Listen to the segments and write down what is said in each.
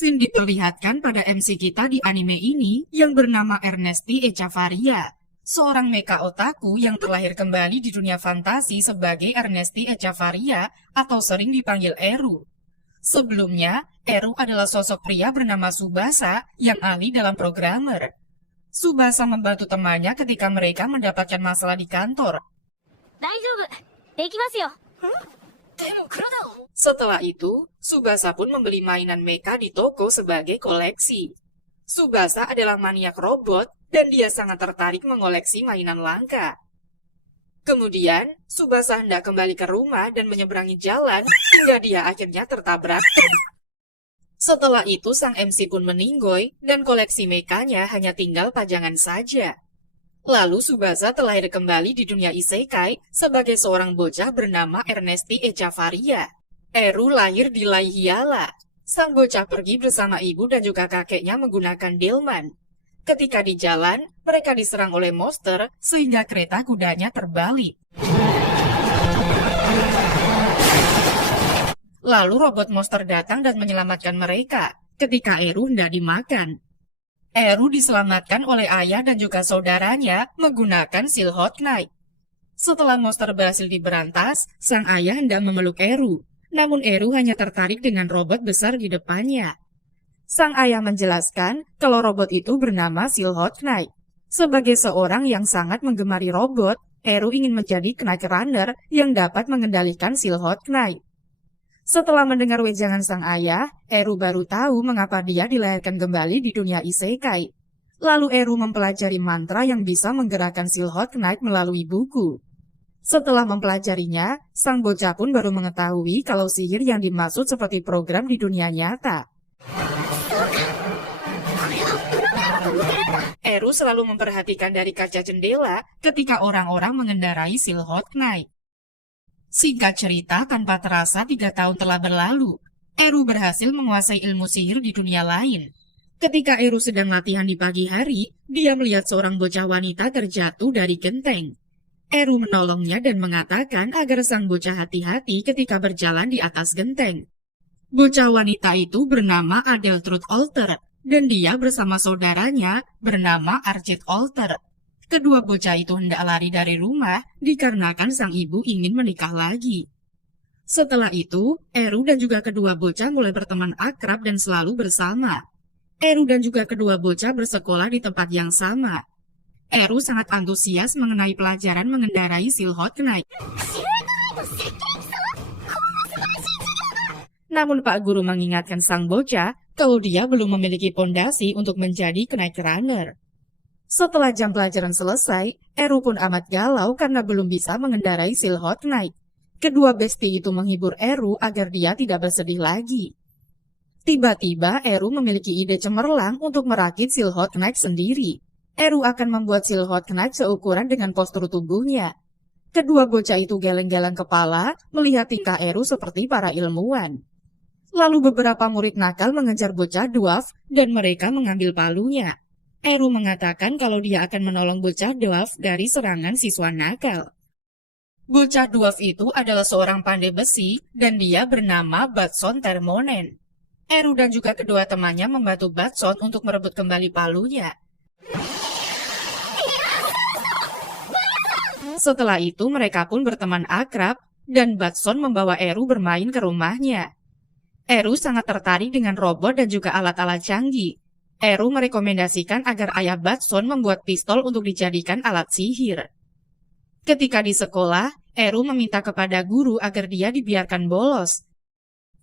Scene diperlihatkan pada MC kita di anime ini yang bernama Ernesti Echavarria, seorang mecha otaku yang terlahir kembali di dunia fantasi sebagai Ernesti Echavarria atau sering dipanggil Eru. Sebelumnya, Eru adalah sosok pria bernama Tsubasa yang ahli dalam programmer. Tsubasa membantu temannya ketika mereka mendapatkan masalah di kantor. Setelah itu, Tsubasa pun membeli mainan mecha di toko sebagai koleksi. Tsubasa adalah maniak robot dan dia sangat tertarik mengoleksi mainan langka. Kemudian, Tsubasa hendak kembali ke rumah dan menyeberangi jalan hingga dia akhirnya tertabrak. Setelah itu, sang MC pun meninggoy dan koleksi mechanya hanya tinggal pajangan saja. Lalu Tsubasa terlahir kembali di dunia isekai sebagai seorang bocah bernama Ernesti Echavarria. Eru lahir di Laihiala. Sang bocah pergi bersama ibu dan juga kakeknya menggunakan delman. Ketika di jalan, mereka diserang oleh monster sehingga kereta kudanya terbalik. Lalu robot monster datang dan menyelamatkan mereka ketika Eru hendak dimakan. Eru diselamatkan oleh ayah dan juga saudaranya menggunakan Silhouette Knight. Setelah monster berhasil diberantas, sang ayah hendak memeluk Eru. Namun Eru hanya tertarik dengan robot besar di depannya. Sang ayah menjelaskan kalau robot itu bernama Silhouette Knight. Sebagai seorang yang sangat menggemari robot, Eru ingin menjadi Knight Runner yang dapat mengendalikan Silhouette Knight. Setelah mendengar wejangan sang ayah, Eru baru tahu mengapa dia dilahirkan kembali di dunia isekai. Lalu Eru mempelajari mantra yang bisa menggerakkan Silhouette Knight melalui buku. Setelah mempelajarinya, sang bocah pun baru mengetahui kalau sihir yang dimaksud seperti program di dunia nyata. Eru selalu memperhatikan dari kaca jendela ketika orang-orang mengendarai Silhouette Knight. Singkat cerita, tanpa terasa 3 tahun telah berlalu. Eru berhasil menguasai ilmu sihir di dunia lain. Ketika Eru sedang latihan di pagi hari, dia melihat seorang bocah wanita terjatuh dari genteng. Eru menolongnya dan mengatakan agar sang bocah hati-hati ketika berjalan di atas genteng. Bocah wanita itu bernama Adeltrud Alter, dan dia bersama saudaranya bernama Archit Alter. Kedua bocah itu hendak lari dari rumah dikarenakan sang ibu ingin menikah lagi. Setelah itu, Eru dan juga kedua bocah mulai berteman akrab dan selalu bersama. Eru dan juga kedua bocah bersekolah di tempat yang sama. Eru sangat antusias mengenai pelajaran mengendarai Silhouette Knight. Namun Pak Guru mengingatkan sang bocah kalau dia belum memiliki pondasi untuk menjadi Knight Runner. Setelah jam pelajaran selesai, Eru pun amat galau karena belum bisa mengendarai Silhouette Knight. Kedua besti itu menghibur Eru agar dia tidak bersedih lagi. Tiba-tiba Eru memiliki ide cemerlang untuk merakit Silhouette Knight sendiri. Eru akan membuat Silhouette Knight seukuran dengan postur tubuhnya. Kedua bocah itu geleng-geleng kepala melihat tingkah Eru seperti para ilmuwan. Lalu beberapa murid nakal mengejar bocah dwarf dan mereka mengambil palunya. Eru mengatakan kalau dia akan menolong bocah dwarf dari serangan siswa nakal. Bocah dwarf itu adalah seorang pandai besi dan dia bernama Batson Termonen. Eru dan juga kedua temannya membantu Batson untuk merebut kembali palunya. Setelah itu mereka pun berteman akrab dan Batson membawa Eru bermain ke rumahnya. Eru sangat tertarik dengan robot dan juga alat-alat canggih. Eru merekomendasikan agar ayah Batson membuat pistol untuk dijadikan alat sihir. Ketika di sekolah, Eru meminta kepada guru agar dia dibiarkan bolos.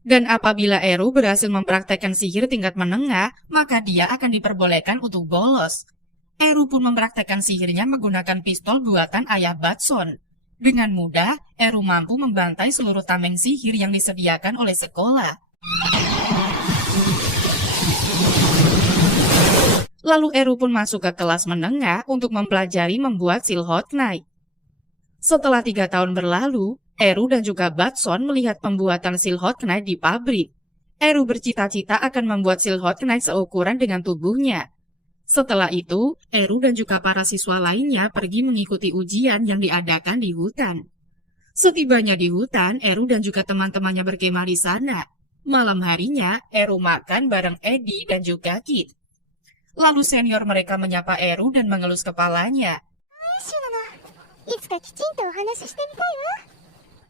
Dan apabila Eru berhasil mempraktekkan sihir tingkat menengah, maka dia akan diperbolehkan untuk bolos. Eru pun mempraktekkan sihirnya menggunakan pistol buatan ayah Batson. Dengan mudah, Eru mampu membantai seluruh tameng sihir yang disediakan oleh sekolah. Lalu Eru pun masuk ke kelas menengah untuk mempelajari membuat Silhouette Knight. Setelah 3 tahun berlalu, Eru dan juga Batson melihat pembuatan Silhouette Knight di pabrik. Eru bercita-cita akan membuat Silhouette Knight seukuran dengan tubuhnya. Setelah itu, Eru dan juga para siswa lainnya pergi mengikuti ujian yang diadakan di hutan. Setibanya di hutan, Eru dan juga teman-temannya berkemah di sana. Malam harinya, Eru makan bareng Eddie dan juga Kit. Lalu senior mereka menyapa Eru dan mengelus kepalanya.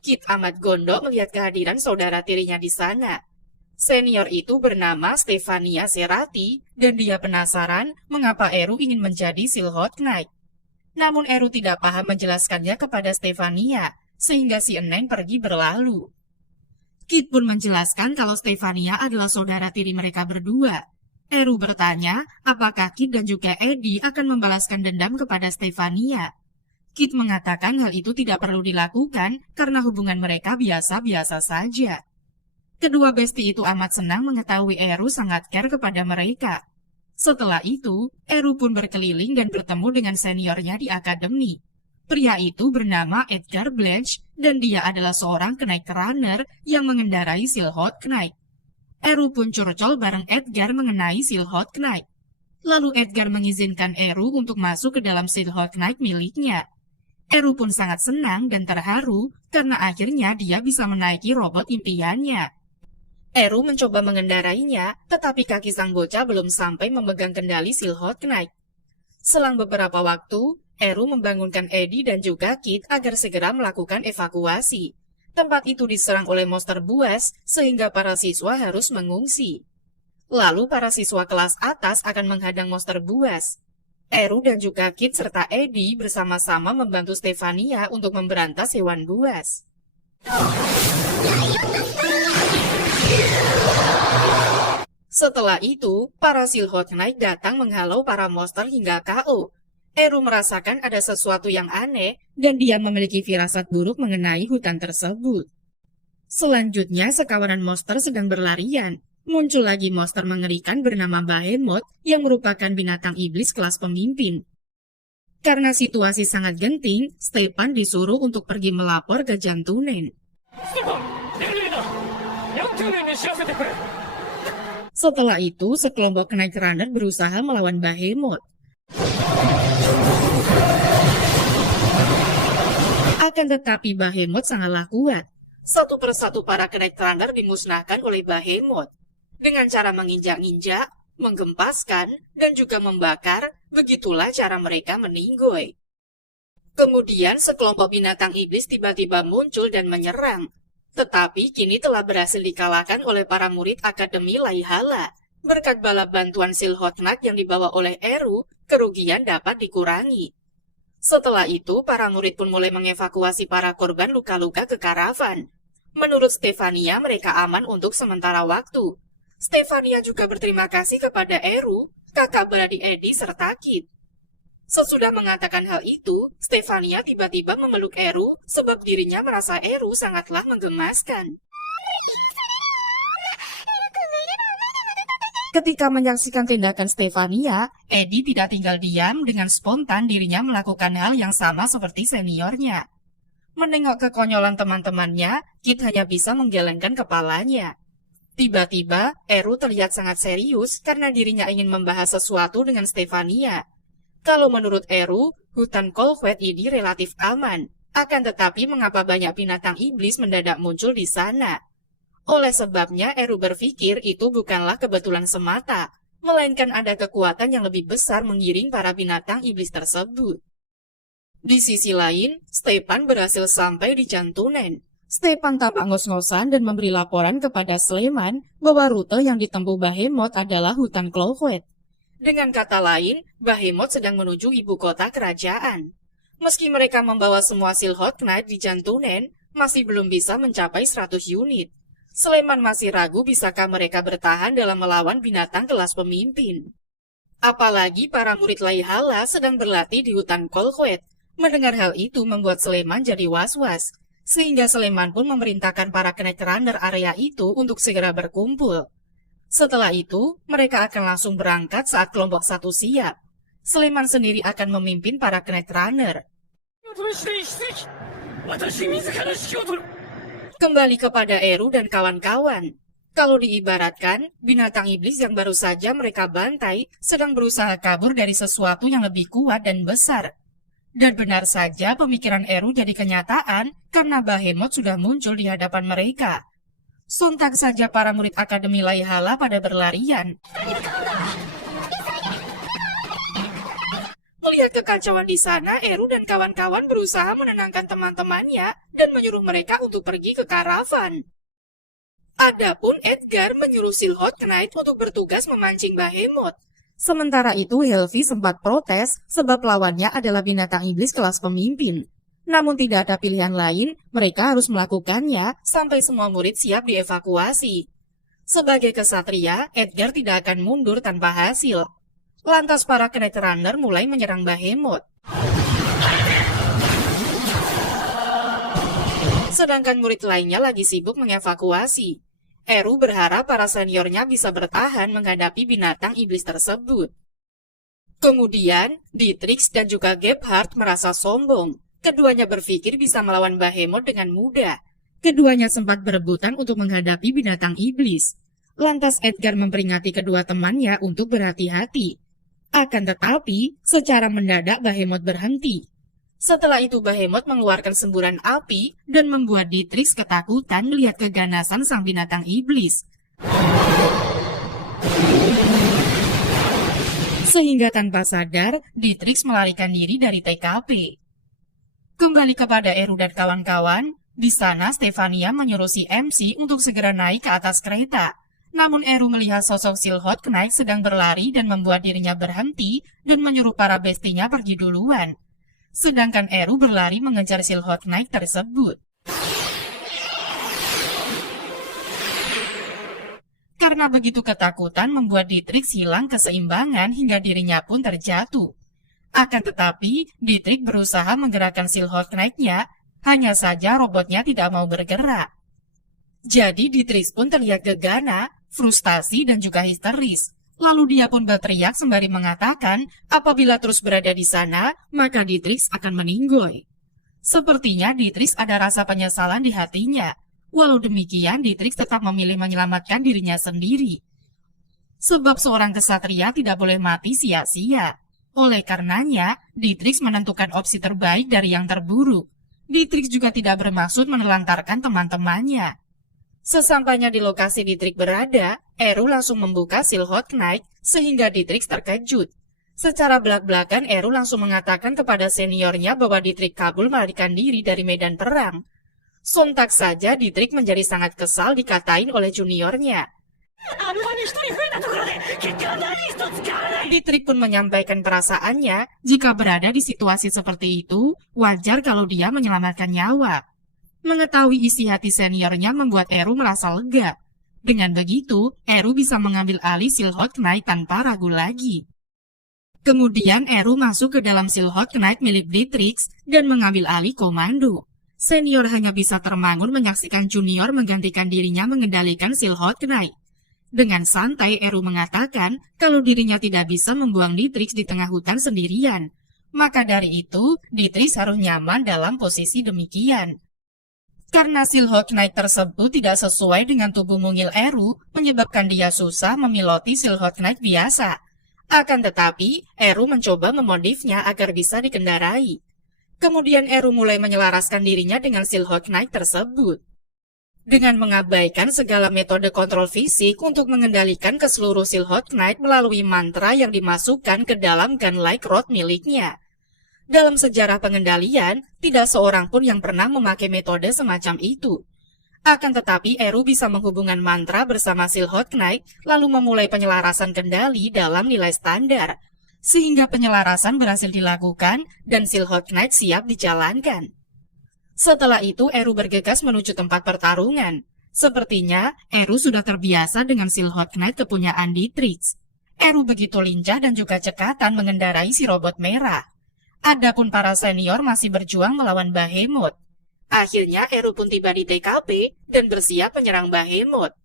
Kit amat gondok melihat kehadiran saudara tirinya di sana. Senior itu bernama Stefania Serati dan dia penasaran mengapa Eru ingin menjadi Silhouette Knight. Namun Eru tidak paham menjelaskannya kepada Stefania, sehingga si Eneng pergi berlalu. Kit pun menjelaskan kalau Stefania adalah saudara tiri mereka berdua. Eru bertanya apakah Kit dan juga Eddie akan membalaskan dendam kepada Stefania. Kit mengatakan hal itu tidak perlu dilakukan karena hubungan mereka biasa-biasa saja. Kedua bestie itu amat senang mengetahui Eru sangat care kepada mereka. Setelah itu, Eru pun berkeliling dan bertemu dengan seniornya di akademi. Pria itu bernama Edgar Blanche dan dia adalah seorang knight runner yang mengendarai Silhouette Knight. Eru pun curcol bareng Edgar mengenai Silhouette Knight. Lalu Edgar mengizinkan Eru untuk masuk ke dalam Silhouette Knight miliknya. Eru pun sangat senang dan terharu karena akhirnya dia bisa menaiki robot impiannya. Eru mencoba mengendarainya, tetapi kaki sang bocah belum sampai memegang kendali Silhouette Knight. Selang beberapa waktu, Eru membangunkan Eddie dan juga Kit agar segera melakukan evakuasi. Tempat itu diserang oleh monster buas sehingga para siswa harus mengungsi. Lalu para siswa kelas atas akan menghadang monster buas. Eru dan juga Kit serta Eddie bersama-sama membantu Stefania untuk memberantas hewan buas. Setelah itu, para Silhouette Knight datang menghalau para monster hingga KO. Eru merasakan ada sesuatu yang aneh dan dia memiliki firasat buruk mengenai hutan tersebut. Selanjutnya, sekawanan monster sedang berlarian. Muncul lagi monster mengerikan bernama Behemoth yang merupakan binatang iblis kelas pemimpin. Karena situasi sangat genting, Stepan disuruh untuk pergi melapor ke Jantunen. Setelah itu, sekelompok knight runner berusaha melawan Behemoth. Akan tetapi Behemoth sangatlah kuat. Satu persatu para knight runner dimusnahkan oleh Behemoth. Dengan cara menginjak-injak, menggempaskan, dan juga membakar, begitulah cara mereka meninggoy. Kemudian sekelompok binatang iblis tiba-tiba muncul dan menyerang. Tetapi kini telah berhasil dikalahkan oleh para murid Akademi Laihala. Berkat bala bantuan Silhouette Knight yang dibawa oleh Eru, kerugian dapat dikurangi. Setelah itu, para murid pun mulai mengevakuasi para korban luka-luka ke karavan. Menurut Stefania, mereka aman untuk sementara waktu. Stefania juga berterima kasih kepada Eru, kakak beradik Eddie serta Kit. Sesudah mengatakan hal itu, Stefania tiba-tiba memeluk Eru sebab dirinya merasa Eru sangatlah menggemaskan. Ketika menyaksikan tindakan Stefania, Eddie tidak tinggal diam dengan spontan dirinya melakukan hal yang sama seperti seniornya. Menengok kekonyolan teman-temannya, Kit hanya bisa menggelengkan kepalanya. Tiba-tiba, Eru terlihat sangat serius karena dirinya ingin membahas sesuatu dengan Stefania. Kalau menurut Eru, hutan Colquitt ini relatif aman. Akan tetapi mengapa banyak binatang iblis mendadak muncul di sana? Oleh sebabnya, Eru berpikir itu bukanlah kebetulan semata, melainkan ada kekuatan yang lebih besar mengiring para binatang iblis tersebut. Di sisi lain, Stepan berhasil sampai di Jantunen. Stepan tampak ngos-ngosan dan memberi laporan kepada Sleman bahwa rute yang ditempuh Behemoth adalah hutan Colquitt. Dengan kata lain, Behemoth sedang menuju ibu kota kerajaan. Meski mereka membawa semua Silhouette Knight di Jantunen, masih belum bisa mencapai 100 unit. Sleman masih ragu bisakah mereka bertahan dalam melawan binatang kelas pemimpin. Apalagi para murid Laihala sedang berlatih di hutan Colquitt. Mendengar hal itu membuat Sleman jadi was-was, sehingga Sleman pun memerintahkan para knight runner area itu untuk segera berkumpul. Setelah itu, mereka akan langsung berangkat saat kelompok satu siap. Sleman sendiri akan memimpin para knight runner. Kembali kepada Eru dan kawan-kawan. Kalau diibaratkan, binatang iblis yang baru saja mereka bantai sedang berusaha kabur dari sesuatu yang lebih kuat dan besar. Dan benar saja pemikiran Eru jadi kenyataan karena Behemoth sudah muncul di hadapan mereka. Sontak saja para murid Akademi Laihala pada berlarian. Melihat kekacauan di sana, Eru dan kawan-kawan berusaha menenangkan teman-temannya dan menyuruh mereka untuk pergi ke karavan. Adapun Edgar menyuruh Silhouette Knight untuk bertugas memancing Behemoth. Sementara itu Helvi sempat protes sebab lawannya adalah binatang iblis kelas pemimpin. Namun tidak ada pilihan lain, mereka harus melakukannya sampai semua murid siap dievakuasi. Sebagai kesatria, Edgar tidak akan mundur tanpa hasil. Lantas para Knight Runner mulai menyerang Behemoth. Sedangkan murid lainnya lagi sibuk mengevakuasi. Eru berharap para seniornya bisa bertahan menghadapi binatang iblis tersebut. Kemudian, Dietrich dan juga Gebhardt merasa sombong. Keduanya berpikir bisa melawan Behemoth dengan mudah. Keduanya sempat berebutan untuk menghadapi binatang iblis. Lantas Edgar memperingati kedua temannya untuk berhati-hati. Akan tetapi, secara mendadak Behemoth berhenti. Setelah itu Behemoth mengeluarkan semburan api dan membuat Dietrich ketakutan melihat keganasan sang binatang iblis. Sehingga tanpa sadar, Dietrich melarikan diri dari TKP. Kembali kepada Eru dan kawan-kawan, di sana Stefania menyuruh si MC untuk segera naik ke atas kereta. Namun Eru melihat sosok Silhouette Knight sedang berlari dan membuat dirinya berhenti dan menyuruh para bestinya pergi duluan. Sedangkan Eru berlari mengejar Silhouette Knight tersebut. Karena begitu ketakutan membuat Dietrich hilang keseimbangan hingga dirinya pun terjatuh. Akan tetapi, Dietrich berusaha menggerakkan Silhouette Knight-nya, hanya saja robotnya tidak mau bergerak. Jadi Dietrich pun terlihat gegana, frustasi dan juga histeris. Lalu dia pun berteriak sembari mengatakan apabila terus berada di sana, maka Dietrich akan meninggoy. Sepertinya Dietrich ada rasa penyesalan di hatinya. Walau demikian, Dietrich tetap memilih menyelamatkan dirinya sendiri. Sebab seorang kesatria tidak boleh mati sia-sia. Oleh karenanya, Dietrich menentukan opsi terbaik dari yang terburuk. Dietrich juga tidak bermaksud menelantarkan teman-temannya. Sesampainya di lokasi Dietrich berada, Eru langsung membuka Silhouette Knight sehingga Dietrich terkejut. Secara belak-belakan Eru langsung mengatakan kepada seniornya bahwa Dietrich kabur melarikan diri dari medan perang. Sontak saja Dietrich menjadi sangat kesal dikatain oleh juniornya. Dietrich pun menyampaikan perasaannya, jika berada di situasi seperti itu, wajar kalau dia menyelamatkan nyawa. Mengetahui isi hati seniornya membuat Eru merasa lega. Dengan begitu, Eru bisa mengambil alih Silhouette Knight tanpa ragu lagi. Kemudian Eru masuk ke dalam Silhouette Knight milik Dietrich dan mengambil alih komando. Senior hanya bisa termangun menyaksikan junior menggantikan dirinya mengendalikan Silhouette Knight. Dengan santai Eru mengatakan kalau dirinya tidak bisa membuang Dietrich di tengah hutan sendirian. Maka dari itu, Dietrich harus nyaman dalam posisi demikian. Karena Silhouette Knight tersebut tidak sesuai dengan tubuh mungil Eru, menyebabkan dia susah memiloti Silhouette Knight biasa. Akan tetapi, Eru mencoba memodifnya agar bisa dikendarai. Kemudian Eru mulai menyelaraskan dirinya dengan Silhouette Knight tersebut. Dengan mengabaikan segala metode kontrol fisik untuk mengendalikan ke seluruh Silhouette Knight melalui mantra yang dimasukkan ke dalam gun-like rod miliknya. Dalam sejarah pengendalian, tidak seorang pun yang pernah memakai metode semacam itu. Akan tetapi Eru bisa menghubungkan mantra bersama Silhouette Knight lalu memulai penyelarasan kendali dalam nilai standar. Sehingga penyelarasan berhasil dilakukan dan Silhouette Knight siap dijalankan. Setelah itu Eru bergegas menuju tempat pertarungan. Sepertinya Eru sudah terbiasa dengan Silhouette Knight kepunyaan Dietrich. Eru begitu lincah dan juga cekatan mengendarai si robot merah. Adapun para senior masih berjuang melawan Behemoth. Akhirnya Eru pun tiba di TKP dan bersiap menyerang Behemoth.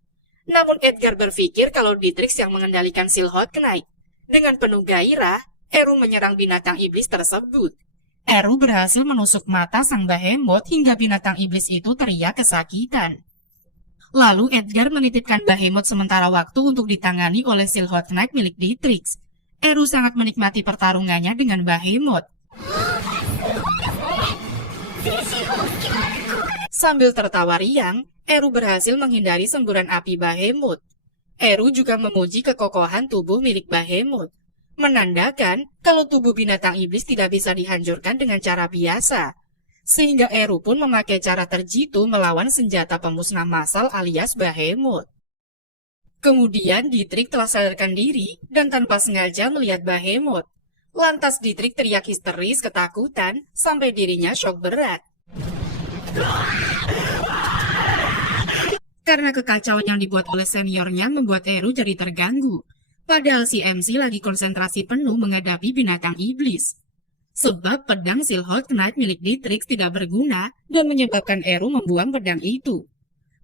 Namun Edgar berpikir kalau Dietrich yang mengendalikan Silhouette Knight. Dengan penuh gairah, Eru menyerang binatang iblis tersebut. Eru berhasil menusuk mata sang Behemoth hingga binatang iblis itu teriak kesakitan. Lalu Edgar menitipkan Behemoth sementara waktu untuk ditangani oleh Silhouette Knight milik Dietrich. Eru sangat menikmati pertarungannya dengan Behemoth. Sambil tertawa riang, Eru berhasil menghindari semburan api Bahemoth. Eru juga memuji kekokohan tubuh milik Bahemoth, menandakan kalau tubuh binatang iblis tidak bisa dihancurkan dengan cara biasa. Sehingga Eru pun memakai cara terjitu melawan senjata pemusnah massal alias Bahemoth. Kemudian Dietrich telah sadarkan diri dan tanpa sengaja melihat Bahemoth. Lantas Dietrich teriak histeris ketakutan sampai dirinya syok berat. Karena kekacauan yang dibuat oleh seniornya membuat Eru jadi terganggu. Padahal si MC lagi konsentrasi penuh menghadapi binatang iblis. Sebab pedang Silhouette Knight milik Dietrich tidak berguna dan menyebabkan Eru membuang pedang itu.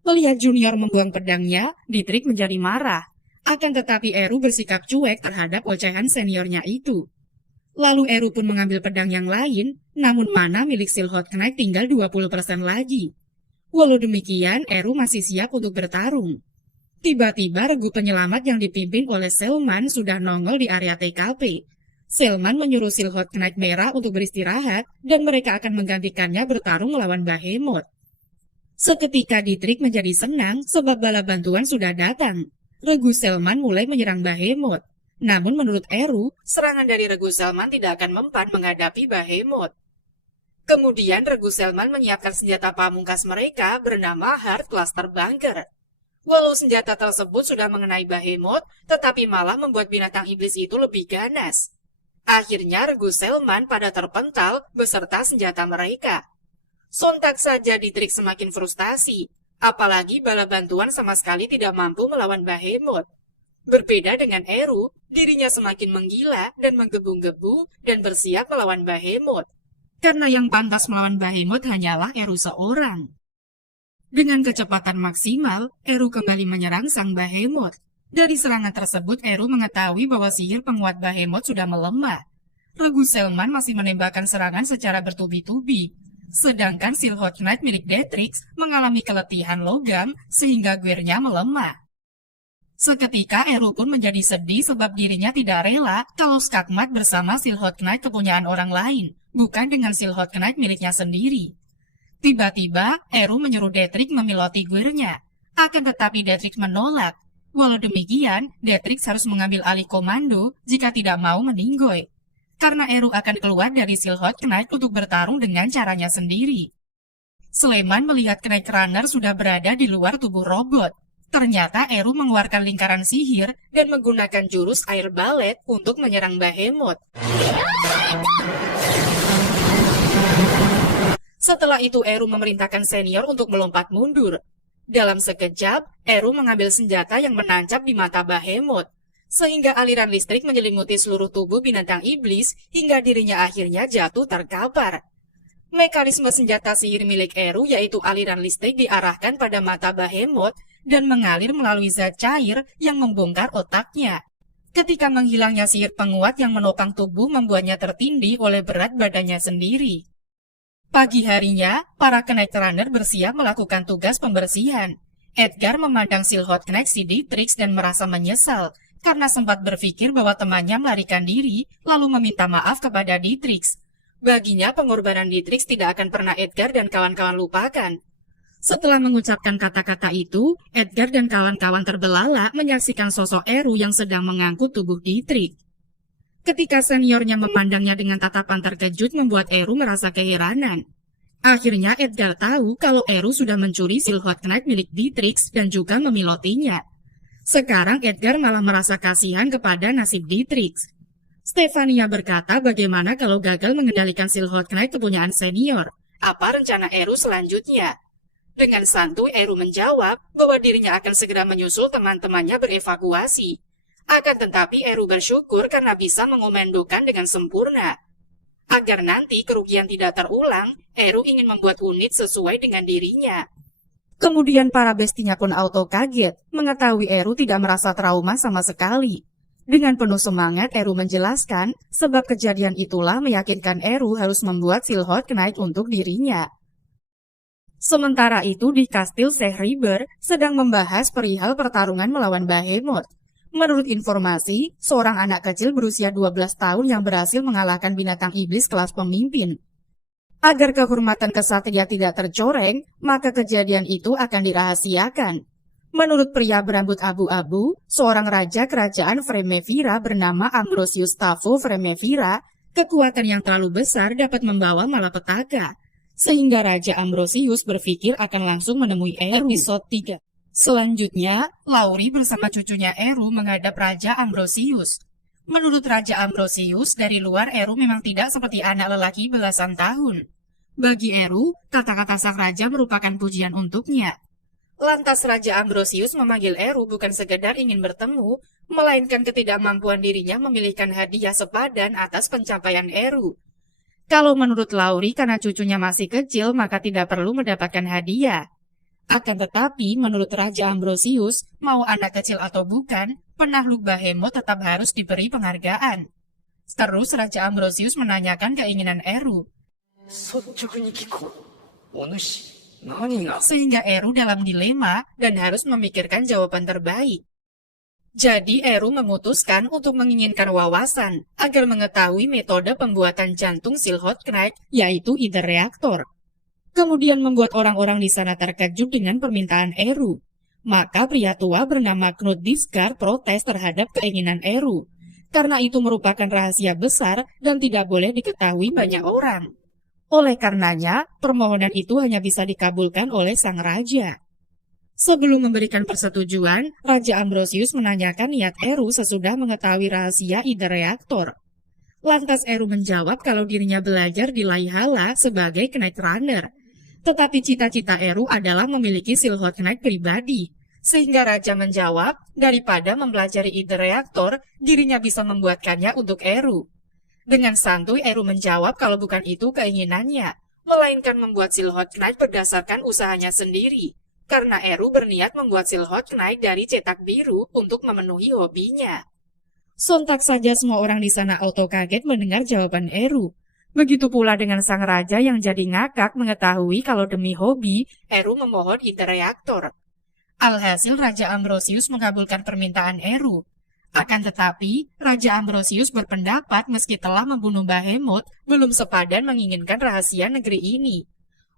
Melihat junior membuang pedangnya, Dietrich menjadi marah. Akan tetapi Eru bersikap cuek terhadap ocehan seniornya itu. Lalu Eru pun mengambil pedang yang lain, namun mana milik Silhouette Knight tinggal 20% lagi. Walau demikian, Eru masih siap untuk bertarung. Tiba-tiba regu penyelamat yang dipimpin oleh Selman sudah nongol di area TKP. Selman menyuruh Silhouette Knight merah untuk beristirahat dan mereka akan menggantikannya bertarung melawan Bahemoth. Seketika Dietrich menjadi senang sebab bala bantuan sudah datang. Regu Selman mulai menyerang Bahemoth. Namun menurut Eru, serangan dari regu Selman tidak akan mempan menghadapi Bahemoth. Kemudian regu Selman menyiapkan senjata pamungkas mereka bernama Hard Cluster Bunker. Walau senjata tersebut sudah mengenai Bahemoth, tetapi malah membuat binatang iblis itu lebih ganas. Akhirnya regu Selman pada terpental beserta senjata mereka. Sontak saja Dietrich semakin frustasi, apalagi bala bantuan sama sekali tidak mampu melawan Bahemoth. Berbeda dengan Eru, dirinya semakin menggila dan menggebu-gebu dan bersiap melawan Bahemoth. Karena yang pantas melawan Bahemoth hanyalah Eru seorang. Dengan kecepatan maksimal, Eru kembali menyerang sang Bahemoth. Dari serangan tersebut, Eru mengetahui bahwa sihir penguat Bahemoth sudah melemah. Regu Selman masih menembakkan serangan secara bertubi-tubi. Sedangkan Silhouette Knight milik Dietrich mengalami keletihan logam sehingga gearnya melemah. Seketika Eru pun menjadi sedih sebab dirinya tidak rela kalau Skakmat bersama Silhouette Knight kepunyaan orang lain, bukan dengan Silhouette Knight miliknya sendiri. Tiba-tiba Eru menyuruh Dietrich memiloti gearnya, akan tetapi Dietrich menolak. Walau demikian, Dietrich harus mengambil alih komando jika tidak mau meninggoy. Karena Eru akan keluar dari Silhouette Knight untuk bertarung dengan caranya sendiri. Sleman melihat Knight Runner sudah berada di luar tubuh robot. Ternyata Eru mengeluarkan lingkaran sihir dan menggunakan jurus air balet untuk menyerang Bahemoth. Setelah itu Eru memerintahkan senior untuk melompat mundur. Dalam sekejap, Eru mengambil senjata yang menancap di mata Bahemoth, sehingga aliran listrik menyelimuti seluruh tubuh binatang iblis hingga dirinya akhirnya jatuh terkapar. Mekanisme senjata sihir milik Eru yaitu aliran listrik diarahkan pada mata Bahemoth dan mengalir melalui zat cair yang membongkar otaknya. Ketika menghilangnya sihir penguat yang menopang tubuh membuatnya tertindih oleh berat badannya sendiri. Pagi harinya, para Knight Runner bersiap melakukan tugas pembersihan. Edgar memandang Silhouette Knight si Dietrich dan merasa menyesal karena sempat berpikir bahwa temannya melarikan diri lalu meminta maaf kepada Dietrich. Baginya pengorbanan Dietrich tidak akan pernah Edgar dan kawan-kawan lupakan. Setelah mengucapkan kata-kata itu, Edgar dan kawan-kawan terbelalak menyaksikan sosok Eru yang sedang mengangkut tubuh Dietrich. Ketika seniornya memandangnya dengan tatapan terkejut membuat Eru merasa keheranan. Akhirnya Edgar tahu kalau Eru sudah mencuri Silhouette Knight milik Dietrich dan juga memilotinya. Sekarang Edgar malah merasa kasihan kepada nasib Dietrich. Stefania berkata bagaimana kalau gagal mengendalikan Silhouette Knight kepunyaan senior. Apa rencana Eru selanjutnya? Dengan santuy Eru menjawab bahwa dirinya akan segera menyusul teman-temannya berevakuasi. Akan tetapi Eru bersyukur karena bisa mengomandokan dengan sempurna. Agar nanti kerugian tidak terulang, Eru ingin membuat unit sesuai dengan dirinya. Kemudian para bestinya pun auto kaget, mengetahui Eru tidak merasa trauma sama sekali. Dengan penuh semangat Eru menjelaskan, sebab kejadian itulah meyakinkan Eru harus membuat Silhouette Knight untuk dirinya. Sementara itu di kastil Sehriber sedang membahas perihal pertarungan melawan Bahemoth. Menurut informasi, seorang anak kecil berusia 12 tahun yang berhasil mengalahkan binatang iblis kelas pemimpin. Agar kehormatan kesatria tidak tercoreng, maka kejadian itu akan dirahasiakan. Menurut pria berambut abu-abu, seorang raja kerajaan Fremevira bernama Ambrosius Tafo Fremevira, kekuatan yang terlalu besar dapat membawa malapetaka. Sehingga Raja Ambrosius berpikir akan langsung menemui Eru. Episode 3. Selanjutnya, Lauri bersama cucunya Eru menghadap Raja Ambrosius. Menurut Raja Ambrosius, dari luar Eru memang tidak seperti anak lelaki belasan tahun. Bagi Eru, kata-kata sang raja merupakan pujian untuknya. Lantas Raja Ambrosius memanggil Eru bukan sekedar ingin bertemu, melainkan ketidakmampuan dirinya memilihkan hadiah sepadan atas pencapaian Eru. Kalau menurut Lauri karena cucunya masih kecil maka tidak perlu mendapatkan hadiah. Akan tetapi menurut Raja Ambrosius, mau anak kecil atau bukan, penakluk Behemoth tetap harus diberi penghargaan. Terus Raja Ambrosius menanyakan keinginan Eru. Sehingga Eru dalam dilema dan harus memikirkan jawaban terbaik. Jadi Eru memutuskan untuk menginginkan wawasan agar mengetahui metode pembuatan jantung Silhouette Knight, yaitu ide reaktor. Kemudian membuat orang-orang di sana terkejut dengan permintaan Eru. Maka pria tua bernama Knut Diskar protes terhadap keinginan Eru. Karena itu merupakan rahasia besar dan tidak boleh diketahui banyak orang. Oleh karenanya, permohonan itu hanya bisa dikabulkan oleh sang raja. Sebelum memberikan persetujuan, Raja Ambrosius menanyakan niat Eru sesudah mengetahui rahasia ide reaktor. Lantas Eru menjawab kalau dirinya belajar di Laihala sebagai Knight Runner. Tetapi cita-cita Eru adalah memiliki Silhouette Knight pribadi. Sehingga Raja menjawab, daripada mempelajari ide reaktor, dirinya bisa membuatkannya untuk Eru. Dengan santuy Eru menjawab kalau bukan itu keinginannya, melainkan membuat Silhouette Knight berdasarkan usahanya sendiri. Karena Eru berniat membuat Silhouette Knight dari cetak biru untuk memenuhi hobinya. Sontak saja semua orang di sana auto kaget mendengar jawaban Eru. Begitu pula dengan sang raja yang jadi ngakak mengetahui kalau demi hobi, Eru memohon ide reaktor. Alhasil Raja Ambrosius mengabulkan permintaan Eru. Akan tetapi, Raja Ambrosius berpendapat meski telah membunuh Behemoth, belum sepadan menginginkan rahasia negeri ini.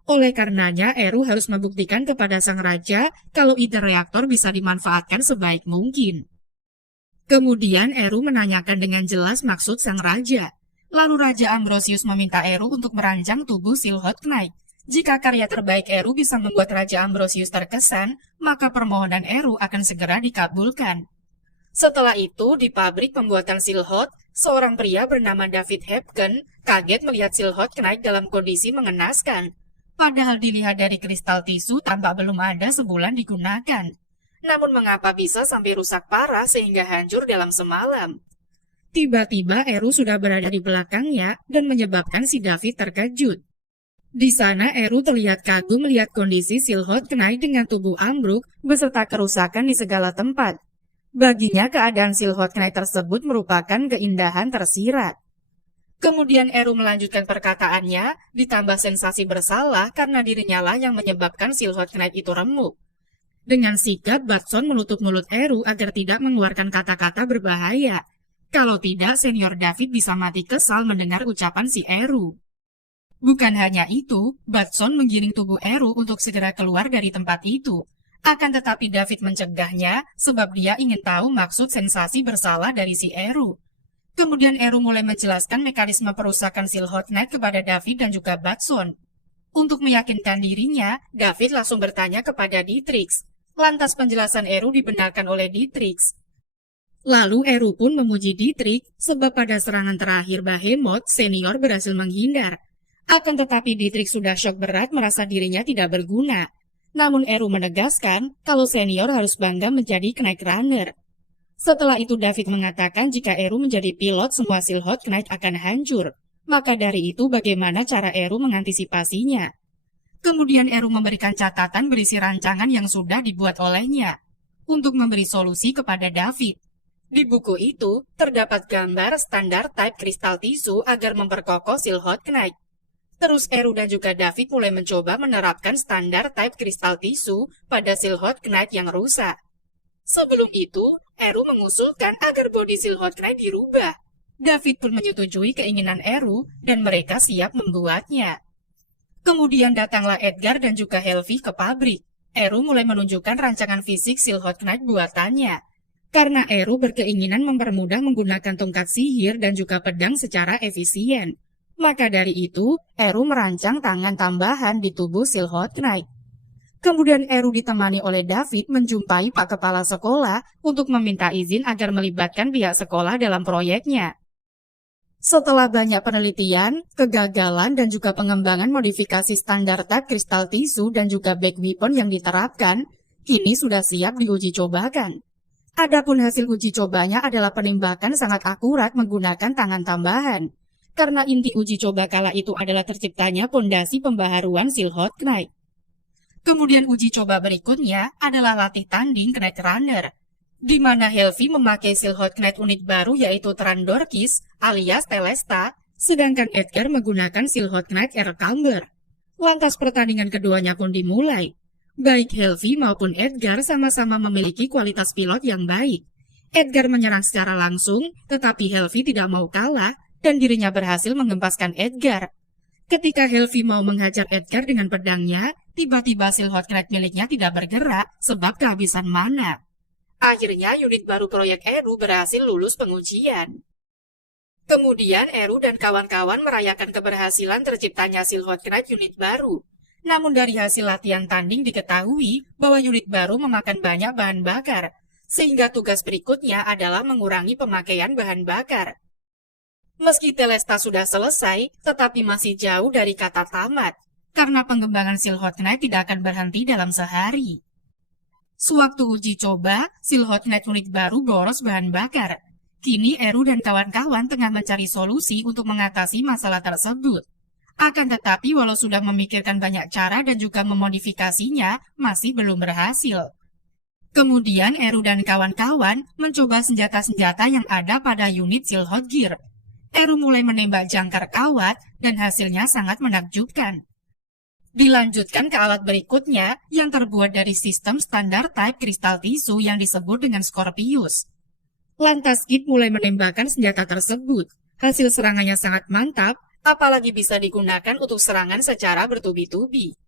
Oleh karenanya, Eru harus membuktikan kepada sang raja kalau ide reaktor bisa dimanfaatkan sebaik mungkin. Kemudian Eru menanyakan dengan jelas maksud sang raja. Lalu Raja Ambrosius meminta Eru untuk merancang tubuh Silhouette Knight. Jika karya terbaik Eru bisa membuat Raja Ambrosius terkesan, maka permohonan Eru akan segera dikabulkan. Setelah itu, di pabrik pembuatan Silhouette, seorang pria bernama David Hepken kaget melihat Silhouette Knight dalam kondisi mengenaskan. Padahal dilihat dari kristal tisu tampak belum ada sebulan digunakan. Namun mengapa bisa sampai rusak parah sehingga hancur dalam semalam? Tiba-tiba Eru sudah berada di belakangnya dan menyebabkan si David terkejut. Di sana Eru terlihat kagum melihat kondisi Silhouette Knight dengan tubuh ambruk beserta kerusakan di segala tempat. Baginya keadaan Silhouette Knight tersebut merupakan keindahan tersirat. Kemudian Eru melanjutkan perkataannya, ditambah sensasi bersalah karena dirinya lah yang menyebabkan Silhouette Knight itu remuk. Dengan sigap, Batson menutup mulut Eru agar tidak mengeluarkan kata-kata berbahaya. Kalau tidak, senior David bisa mati kesal mendengar ucapan si Eru. Bukan hanya itu, Batson menggiring tubuh Eru untuk segera keluar dari tempat itu. Akan tetapi David mencegahnya sebab dia ingin tahu maksud sensasi bersalah dari si Eru. Kemudian Eru mulai menjelaskan mekanisme perusakan Silhouette Knight kepada David dan juga Batson. Untuk meyakinkan dirinya, David langsung bertanya kepada Dietrich. Lantas penjelasan Eru dibenarkan oleh Dietrich. Lalu Eru pun memuji Dietrich sebab pada serangan terakhir Behemoth, senior berhasil menghindar. Akan tetapi Dietrich sudah syok berat merasa dirinya tidak berguna. Namun Eru menegaskan kalau senior harus bangga menjadi Knight Runner. Setelah itu David mengatakan jika Eru menjadi pilot semua Silhouette Knight akan hancur. Maka dari itu bagaimana cara Eru mengantisipasinya? Kemudian Eru memberikan catatan berisi rancangan yang sudah dibuat olehnya untuk memberi solusi kepada David. Di buku itu, terdapat gambar standar type kristal tisu agar memperkokoh Silhouette Knight. Terus Eru dan juga David mulai mencoba menerapkan standar type kristal tisu pada Silhouette Knight yang rusak. Sebelum itu, Eru mengusulkan agar bodi Silhouette Knight dirubah. David pun menyetujui keinginan Eru dan mereka siap membuatnya. Kemudian datanglah Edgar dan juga Helvi ke pabrik. Eru mulai menunjukkan rancangan fisik Silhouette Knight buatannya. Karena Eru berkeinginan mempermudah menggunakan tongkat sihir dan juga pedang secara efisien. Maka dari itu, Eru merancang tangan tambahan di tubuh Silhouette Knight. Kemudian Eru ditemani oleh David menjumpai Pak Kepala Sekolah untuk meminta izin agar melibatkan pihak sekolah dalam proyeknya. Setelah banyak penelitian, kegagalan, dan juga pengembangan modifikasi standar type kristal tisu dan juga back weapon yang diterapkan, kini sudah siap diuji cobakan. Adapun hasil uji cobanya adalah penembakan sangat akurat menggunakan tangan tambahan. Karena inti uji coba kala itu adalah terciptanya pondasi pembaharuan Silhouette Knight. Kemudian uji coba berikutnya adalah latih tanding Knight Runner, di mana Helvi memakai Silhouette Knight unit baru yaitu Trandorkis alias Telesta, sedangkan Edgar menggunakan Silhouette Knight Aircamber. Lantas pertandingan keduanya pun dimulai. Baik Helvi maupun Edgar sama-sama memiliki kualitas pilot yang baik. Edgar menyerang secara langsung, tetapi Helvi tidak mau kalah dan dirinya berhasil mengempaskan Edgar. Ketika Helvi mau menghajar Edgar dengan pedangnya, tiba-tiba Silhouette Knight miliknya tidak bergerak sebab kehabisan mana. Akhirnya unit baru proyek Eru berhasil lulus pengujian. Kemudian Eru dan kawan-kawan merayakan keberhasilan terciptanya Silhouette Knight unit baru. Namun dari hasil latihan tanding diketahui bahwa unit baru memakan banyak bahan bakar, sehingga tugas berikutnya adalah mengurangi pemakaian bahan bakar. Meski Telesta sudah selesai, tetapi masih jauh dari kata tamat, karena pengembangan Silhouette Knight tidak akan berhenti dalam sehari. Sewaktu uji coba, Silhouette Knight unit baru boros bahan bakar. Kini Eru dan kawan-kawan tengah mencari solusi untuk mengatasi masalah tersebut. Akan tetapi walau sudah memikirkan banyak cara dan juga memodifikasinya, masih belum berhasil. Kemudian Eru dan kawan-kawan mencoba senjata-senjata yang ada pada unit Silhouette Gear. Eru mulai menembak jangkar kawat dan hasilnya sangat menakjubkan. Dilanjutkan ke alat berikutnya yang terbuat dari sistem standar type kristal tisu yang disebut dengan Scorpius. Lantas Kit mulai menembakkan senjata tersebut. Hasil serangannya sangat mantap, apalagi bisa digunakan untuk serangan secara bertubi-tubi.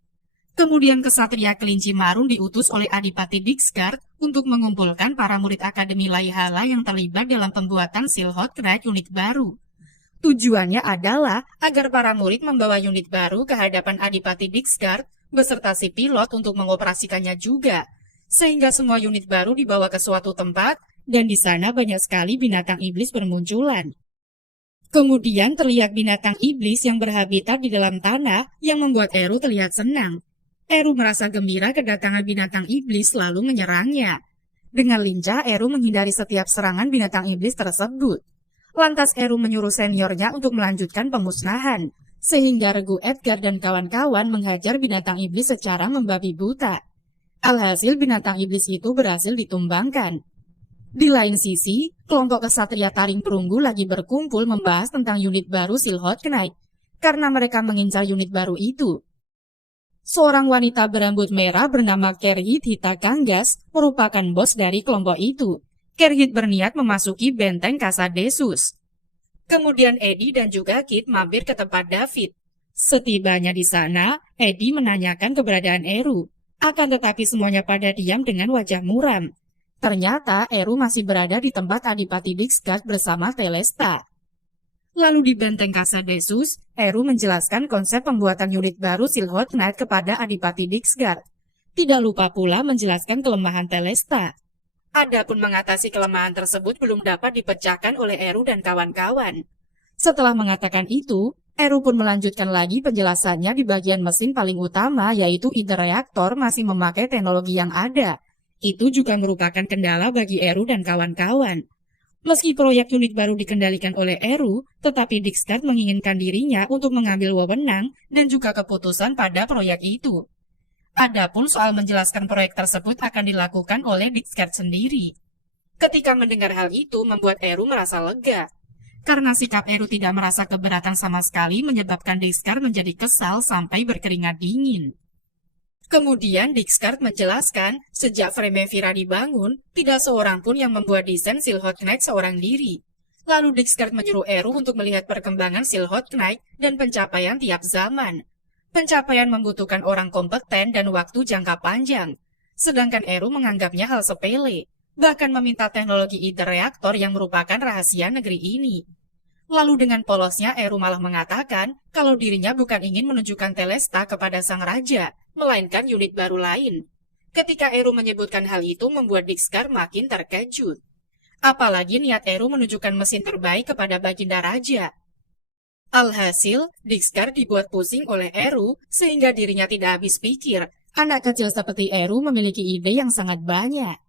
Kemudian Kesatria Kelinci Marun diutus oleh Adipati Dixgard untuk mengumpulkan para murid Akademi Laihala yang terlibat dalam pembuatan Silhouette Knight unit baru. Tujuannya adalah agar para murid membawa unit baru ke hadapan Adipati Dixgard beserta si pilot untuk mengoperasikannya juga, sehingga semua unit baru dibawa ke suatu tempat dan di sana banyak sekali binatang iblis bermunculan. Kemudian terlihat binatang iblis yang berhabitat di dalam tanah yang membuat Eru terlihat senang. Eru merasa gembira kedatangan binatang iblis lalu menyerangnya. Dengan lincah Eru menghindari setiap serangan binatang iblis tersebut. Lantas Eru menyuruh seniornya untuk melanjutkan pemusnahan, sehingga regu Edgar dan kawan-kawan menghajar binatang iblis secara membabi buta. Alhasil binatang iblis itu berhasil ditumbangkan. Di lain sisi, kelompok kesatria taring perunggu lagi berkumpul membahas tentang unit baru Silhouette Knight, karena mereka mengincar unit baru itu. Seorang wanita berambut merah bernama Kerhit Hitakanggas merupakan bos dari kelompok itu. Kerhit berniat memasuki benteng Casadesus. Kemudian Eddie dan juga Kit mampir ke tempat David. Setibanya di sana, Eddie menanyakan keberadaan Eru. Akan tetapi semuanya pada diam dengan wajah muram. Ternyata Eru masih berada di tempat Adipati Dixgard bersama Telesta. Lalu di benteng Casadesus, Eru menjelaskan konsep pembuatan unit baru Silhouette Knight kepada Adipati Dixgard. Tidak lupa pula menjelaskan kelemahan Telesta. Adapun mengatasi kelemahan tersebut belum dapat dipecahkan oleh Eru dan kawan-kawan. Setelah mengatakan itu, Eru pun melanjutkan lagi penjelasannya di bagian mesin paling utama yaitu ide reaktor masih memakai teknologi yang ada. Itu juga merupakan kendala bagi Eru dan kawan-kawan. Meski proyek unit baru dikendalikan oleh Eru, tetapi Dixgard menginginkan dirinya untuk mengambil wewenang dan juga keputusan pada proyek itu. Adapun soal menjelaskan proyek tersebut akan dilakukan oleh Dixgard sendiri. Ketika mendengar hal itu membuat Eru merasa lega. Karena sikap Eru tidak merasa keberatan sama sekali menyebabkan Dixgard menjadi kesal sampai berkeringat dingin. Kemudian Dixgard menjelaskan sejak Fremevira dibangun, tidak seorang pun yang membuat desain Silhouette Knight seorang diri. Lalu Dixgard menyuruh Eru untuk melihat perkembangan Silhouette Knight dan pencapaian tiap zaman. Pencapaian membutuhkan orang kompeten dan waktu jangka panjang, sedangkan Eru menganggapnya hal sepele, bahkan meminta teknologi ide reaktor yang merupakan rahasia negeri ini. Lalu dengan polosnya Eru malah mengatakan kalau dirinya bukan ingin menunjukkan Telesta kepada sang raja, melainkan unit baru lain. Ketika Eru menyebutkan hal itu membuat Dixgar makin terkejut. Apalagi niat Eru menunjukkan mesin terbaik kepada Baginda Raja. Alhasil, Dixgar dibuat pusing oleh Eru sehingga dirinya tidak habis pikir. Anak kecil seperti Eru memiliki ide yang sangat banyak.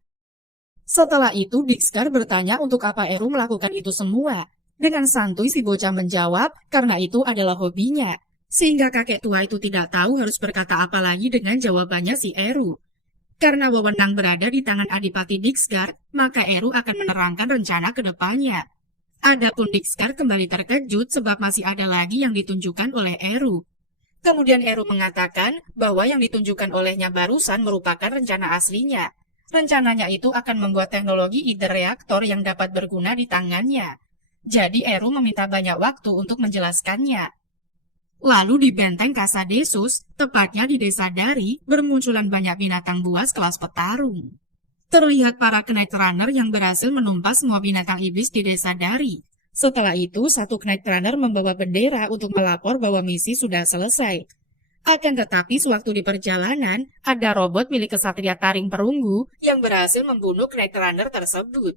Setelah itu, Dixgar bertanya untuk apa Eru melakukan itu semua. Dengan santuy si bocah menjawab, karena itu adalah hobinya. Sehingga kakek tua itu tidak tahu harus berkata apa lagi dengan jawabannya si Eru. Karena wewenang berada di tangan Adipati Dixgar, maka Eru akan menerangkan rencana ke depannya. Adapun Dixgar kembali terkejut sebab masih ada lagi yang ditunjukkan oleh Eru. Kemudian Eru mengatakan bahwa yang ditunjukkan olehnya barusan merupakan rencana aslinya. Rencananya itu akan membuat teknologi ide reaktor yang dapat berguna di tangannya. Jadi Eru meminta banyak waktu untuk menjelaskannya. Lalu di benteng Casadesus, tepatnya di desa Dari, bermunculan banyak binatang buas kelas petarung. Terlihat para Knight Runner yang berhasil menumpas semua binatang iblis di desa Dari. Setelah itu, satu Knight Runner membawa bendera untuk melapor bahwa misi sudah selesai. Akan tetapi, sewaktu di perjalanan, ada robot milik kesatria Taring Perunggu yang berhasil membunuh Knight Runner tersebut.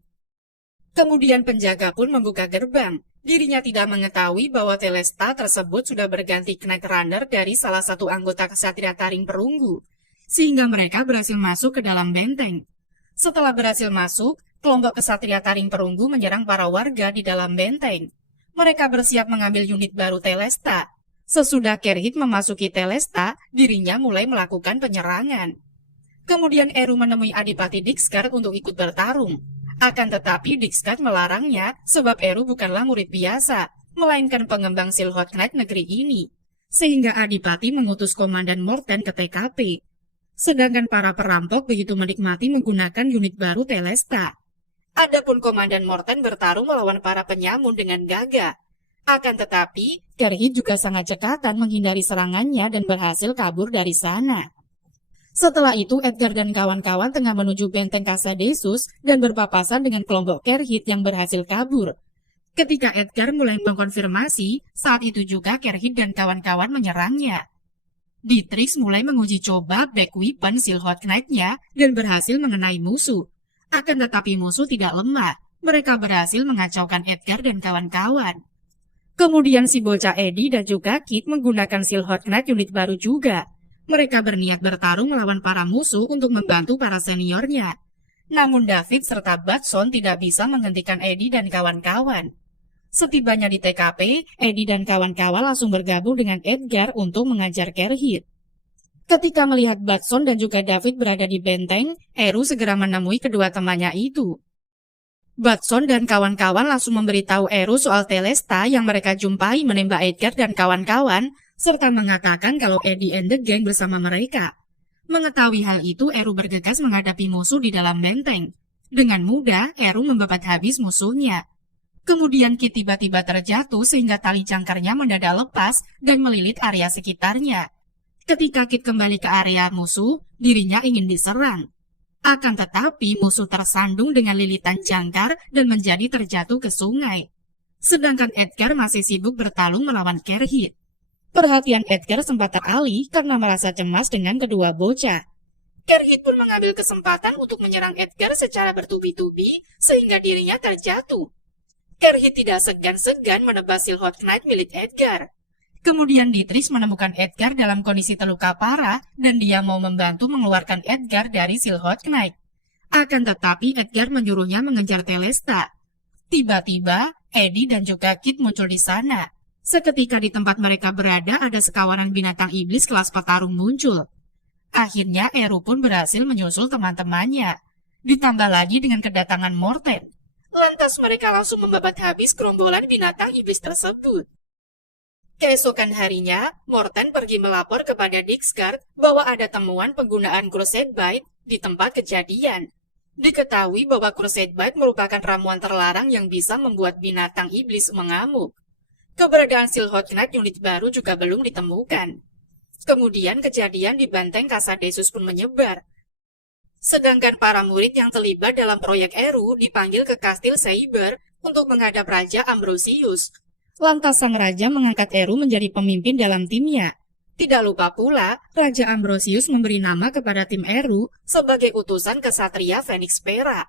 Kemudian penjaga pun membuka gerbang. Dirinya tidak mengetahui bahwa Telesta tersebut sudah berganti Knight Runner dari salah satu anggota kesatria Taring Perunggu, sehingga mereka berhasil masuk ke dalam benteng. Setelah berhasil masuk, kelompok kesatria Taring Perunggu menyerang para warga di dalam benteng. Mereka bersiap mengambil unit baru Telesta. Sesudah Kerhit memasuki Telesta, dirinya mulai melakukan penyerangan. Kemudian Eru menemui Adipati Dixgar untuk ikut bertarung. Akan tetapi Dixgar melarangnya sebab Eru bukanlah murid biasa, melainkan pengembang Silhouette Knight negeri ini. Sehingga Adipati mengutus Komandan Morten ke TKP. Sedangkan para perampok begitu menikmati menggunakan unit baru Telesta. Adapun Komandan Morten bertarung melawan para penyamun dengan gagah. Akan tetapi, Kerhit juga sangat cekatan menghindari serangannya dan berhasil kabur dari sana. Setelah itu, Edgar dan kawan-kawan tengah menuju benteng Casadesus dan berpapasan dengan kelompok Kerhit yang berhasil kabur. Ketika Edgar mulai mengkonfirmasi, saat itu juga Kerhit dan kawan-kawan menyerangnya. Dietrich mulai menguji coba back weapon Silhouette Knight-nya dan berhasil mengenai musuh. Akan tetapi musuh tidak lemah, mereka berhasil mengacaukan Edgar dan kawan-kawan. Kemudian si bocah Eddie dan juga Kit menggunakan Silhouette Knight unit baru juga. Mereka berniat bertarung melawan para musuh untuk membantu para seniornya. Namun David serta Batson tidak bisa menghentikan Eddie dan kawan-kawan. Setibanya di TKP, Eddie dan kawan-kawan langsung bergabung dengan Edgar untuk mengajar Kerhit. Ketika melihat Batson dan juga David berada di benteng, Eru segera menemui kedua temannya itu. Batson dan kawan-kawan langsung memberitahu Eru soal Telesta yang mereka jumpai menembak Edgar dan kawan-kawan, serta mengatakan kalau Eddie and the Gang bersama mereka. Mengetahui hal itu, Eru bergegas menghadapi musuh di dalam benteng. Dengan mudah, Eru membabat habis musuhnya. Kemudian Kit tiba-tiba terjatuh sehingga tali jangkarnya mendadak lepas dan melilit area sekitarnya. Ketika Kit kembali ke area musuh, dirinya ingin diserang. Akan tetapi musuh tersandung dengan lilitan jangkar dan menjadi terjatuh ke sungai. Sedangkan Edgar masih sibuk bertarung melawan Kerhit. Perhatian Edgar sempat teralih karena merasa cemas dengan kedua bocah. Kerhit pun mengambil kesempatan untuk menyerang Edgar secara bertubi-tubi sehingga dirinya terjatuh. Kerhit tidak segan-segan menebas Silhouette Knight milik Edgar. Kemudian Dietrich menemukan Edgar dalam kondisi terluka parah dan dia mau membantu mengeluarkan Edgar dari Silhouette Knight. Akan tetapi Edgar menyuruhnya mengejar Telesta. Tiba-tiba, Eddie dan juga Kit muncul di sana. Seketika di tempat mereka berada ada sekawanan binatang iblis kelas petarung muncul. Akhirnya Eru pun berhasil menyusul teman-temannya. Ditambah lagi dengan kedatangan Morten. Lantas mereka langsung membabat habis gerombolan binatang iblis tersebut. Keesokan harinya, Morten pergi melapor kepada Dixgar bahwa ada temuan penggunaan Crusade Bite di tempat kejadian. Diketahui bahwa Crusade Bite merupakan ramuan terlarang yang bisa membuat binatang iblis mengamuk. Keberadaan Silhouette Knight unit baru juga belum ditemukan. Kemudian kejadian di Banteng Casadesus pun menyebar. Sedangkan para murid yang terlibat dalam proyek Eru dipanggil ke Kastil Saber untuk menghadap Raja Ambrosius. Lantas sang raja mengangkat Eru menjadi pemimpin dalam timnya. Tidak lupa pula, Raja Ambrosius memberi nama kepada tim Eru sebagai utusan kesatria Phoenix Perak.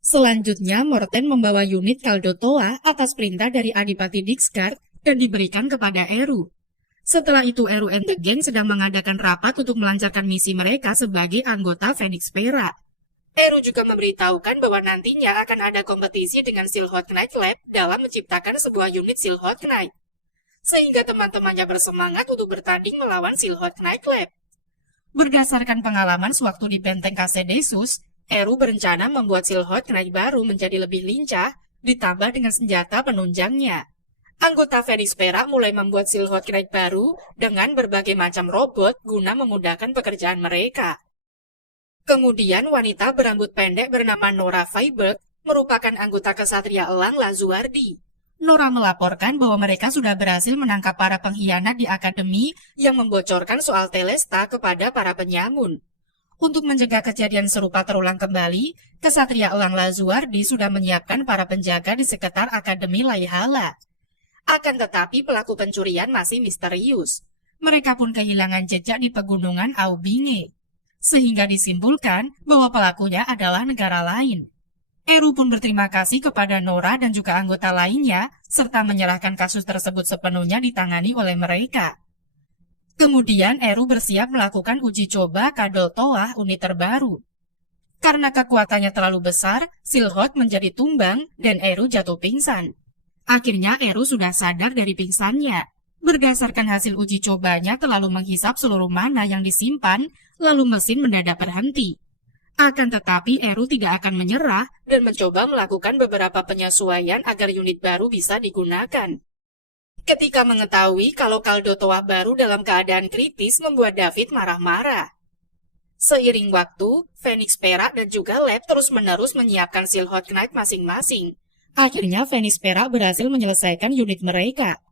Selanjutnya, Morten membawa unit Kaldotoa atas perintah dari Adipati Dixgard dan diberikan kepada Eru. Setelah itu, Eru and the Gang sedang mengadakan rapat untuk melancarkan misi mereka sebagai anggota Phoenix Perak. Eru juga memberitahukan bahwa nantinya akan ada kompetisi dengan Silhouette Knight Lab dalam menciptakan sebuah unit Silhouette Knight. Sehingga teman-temannya bersemangat untuk bertanding melawan Silhouette Knight Lab. Berdasarkan pengalaman sewaktu di Benteng Casadesus, Eru berencana membuat Silhouette Knight baru menjadi lebih lincah, ditambah dengan senjata penunjangnya. Anggota Phoenix Perak mulai membuat Silhouette Knight baru dengan berbagai macam robot guna memudahkan pekerjaan mereka. Kemudian wanita berambut pendek bernama Nora Freiberg merupakan anggota kesatria Elang Lazuardi. Nora melaporkan bahwa mereka sudah berhasil menangkap para pengkhianat di akademi yang membocorkan soal Telesta kepada para penyamun. Untuk mencegah kejadian serupa terulang kembali, kesatria Elang Lazuardi sudah menyiapkan para penjaga di sekitar Akademi Laihala. Akan tetapi pelaku pencurian masih misterius. Mereka pun kehilangan jejak di pegunungan Aubinge. Sehingga disimpulkan bahwa pelakunya adalah negara lain. Eru pun berterima kasih kepada Nora dan juga anggota lainnya, serta menyerahkan kasus tersebut sepenuhnya ditangani oleh mereka. Kemudian Eru bersiap melakukan uji coba Kaldotoa unit terbaru. Karena kekuatannya terlalu besar, Silhouette menjadi tumbang dan Eru jatuh pingsan. Akhirnya Eru sudah sadar dari pingsannya. Berdasarkan hasil uji cobanya terlalu menghisap seluruh mana yang disimpan, lalu mesin mendadak berhenti. Akan tetapi Eru tidak akan menyerah dan mencoba melakukan beberapa penyesuaian agar unit baru bisa digunakan. Ketika mengetahui kalau Kaldotoa baru dalam keadaan kritis membuat David marah-marah. Seiring waktu, Phoenix Perak dan juga Lab terus-menerus menyiapkan Silhouette Knight masing-masing. Akhirnya Phoenix Perak berhasil menyelesaikan unit mereka.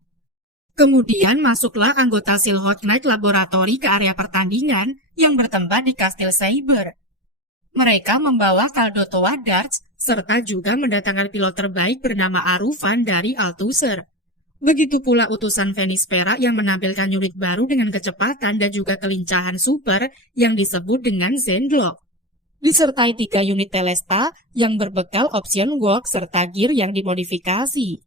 Kemudian masuklah anggota Silhouette Knight Laboratory ke area pertandingan yang bertempat di Kastil Saber. Mereka membawa Kaldotoa Darts serta juga mendatangkan pilot terbaik bernama Arufan dari Althusser. Begitu pula utusan Phoenix Perak yang menampilkan unit baru dengan kecepatan dan juga kelincahan super yang disebut dengan Zendlock. Disertai 3 unit Telesta yang berbekal option walk serta gear yang dimodifikasi.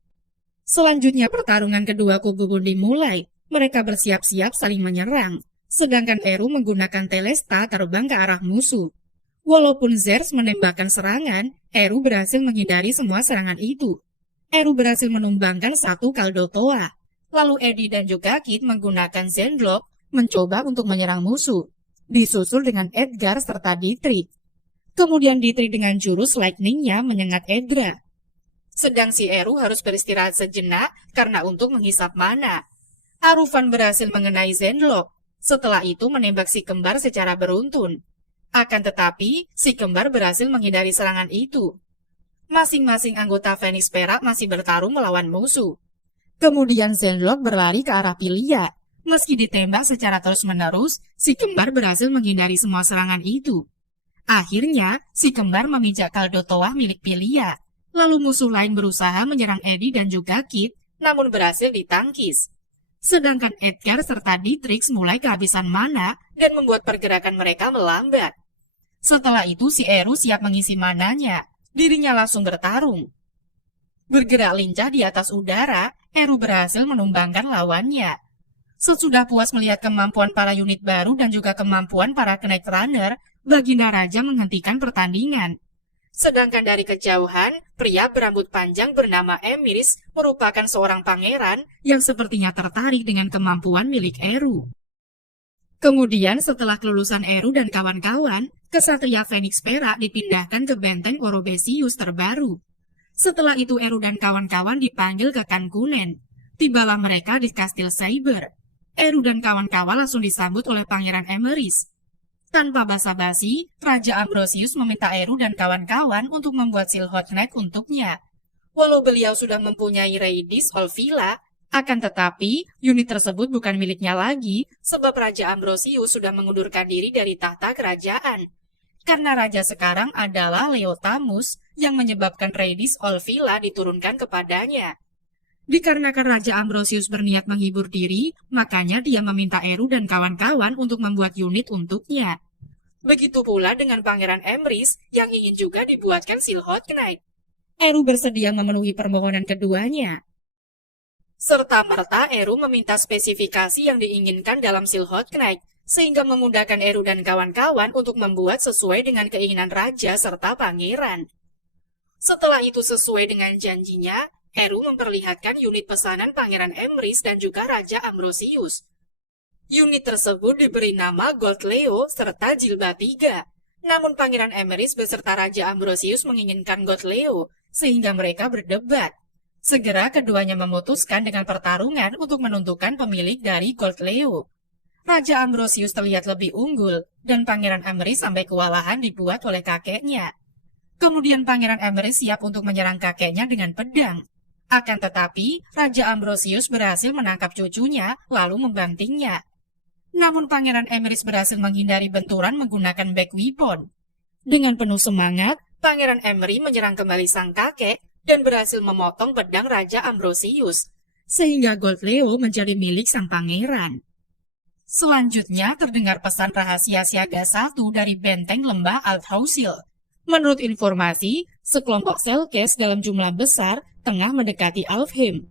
Selanjutnya pertarungan kedua kubu pun dimulai. Mereka bersiap-siap saling menyerang. Sedangkan Eru menggunakan Telesta terbang ke arah musuh. Walaupun Zers menembakkan serangan, Eru berhasil menghindari semua serangan itu. Eru berhasil menumbangkan 1 Kaldotoa. Lalu Eddie dan juga Kit menggunakan Zendlock mencoba untuk menyerang musuh. Disusul dengan Edgar serta Dietrich. Kemudian Dietrich dengan jurus lightning-nya menyengat Edra. Sedang si Eru harus beristirahat sejenak karena untuk menghisap mana. Arufan berhasil mengenai Zendlock. Setelah itu menembak si kembar secara beruntun. Akan tetapi, si kembar berhasil menghindari serangan itu. Masing-masing anggota Phoenix Perak masih bertarung melawan musuh. Kemudian Zendlock berlari ke arah Pilia. Meski ditembak secara terus-menerus, si kembar berhasil menghindari semua serangan itu. Akhirnya, si kembar memijak Kaldotoa milik Pilia. Lalu musuh lain berusaha menyerang Eddie dan juga Kit, namun berhasil ditangkis. Sedangkan Edgar serta Dietrich mulai kehabisan mana dan membuat pergerakan mereka melambat. Setelah itu si Eru siap mengisi mananya. Dirinya langsung bertarung. Bergerak lincah di atas udara, Eru berhasil menumbangkan lawannya. Sesudah puas melihat kemampuan para unit baru dan juga kemampuan para Knight Runner, Baginda Raja menghentikan pertandingan. Sedangkan dari kejauhan, pria berambut panjang bernama Emiris merupakan seorang pangeran yang sepertinya tertarik dengan kemampuan milik Eru. Kemudian setelah kelulusan Eru dan kawan-kawan, kesatria Phoenix Perak dipindahkan ke benteng Orobesius terbaru. Setelah itu Eru dan kawan-kawan dipanggil ke Kankunen. Tibalah mereka di Kastil Saber. Eru dan kawan-kawan langsung disambut oleh Pangeran Emeris. Tanpa basa-basi, Raja Ambrosius meminta Eru dan kawan-kawan untuk membuat Silhouette Knight untuknya. Walau beliau sudah mempunyai Rhaedys Olvila, Akan tetapi, unit tersebut bukan miliknya lagi, sebab Raja Ambrosius sudah mengundurkan diri dari tahta kerajaan. Karena raja sekarang adalah Leotamus, yang menyebabkan Rhaenys Olvila diturunkan kepadanya. Dikarenakan Raja Ambrosius berniat menghibur diri, makanya dia meminta Eru dan kawan-kawan untuk membuat unit untuknya. Begitu pula dengan Pangeran Emrys, yang ingin juga dibuatkan Silhouette Knight. Eru bersedia memenuhi permohonan keduanya. Serta-merta Eru meminta spesifikasi yang diinginkan dalam Silhouette Knight, sehingga memudahkan Eru dan kawan-kawan untuk membuat sesuai dengan keinginan raja serta pangeran. Setelah itu sesuai dengan janjinya, Eru memperlihatkan unit pesanan Pangeran Emrys dan juga Raja Ambrosius. Unit tersebut diberi nama Gold Leo serta Jilbab 3. Namun Pangeran Emrys beserta Raja Ambrosius menginginkan Gold Leo, sehingga mereka berdebat. Segera keduanya memutuskan dengan pertarungan untuk menentukan pemilik dari Gold Leo. Raja Ambrosius terlihat lebih unggul, dan Pangeran Emrys sampai kewalahan dibuat oleh kakeknya. Kemudian Pangeran Emrys siap untuk menyerang kakeknya dengan pedang. Akan tetapi, Raja Ambrosius berhasil menangkap cucunya, lalu membantingnya. Namun Pangeran Emrys berhasil menghindari benturan menggunakan back weapon. Dengan penuh semangat, Pangeran Emrys menyerang kembali sang kakek, dan berhasil memotong pedang Raja Ambrosius, sehingga Gold Leo menjadi milik sang pangeran. Selanjutnya terdengar pesan rahasia siaga 1 dari benteng lembah Althausil. Menurut informasi, sekelompok Selkes dalam jumlah besar tengah mendekati Alfheim.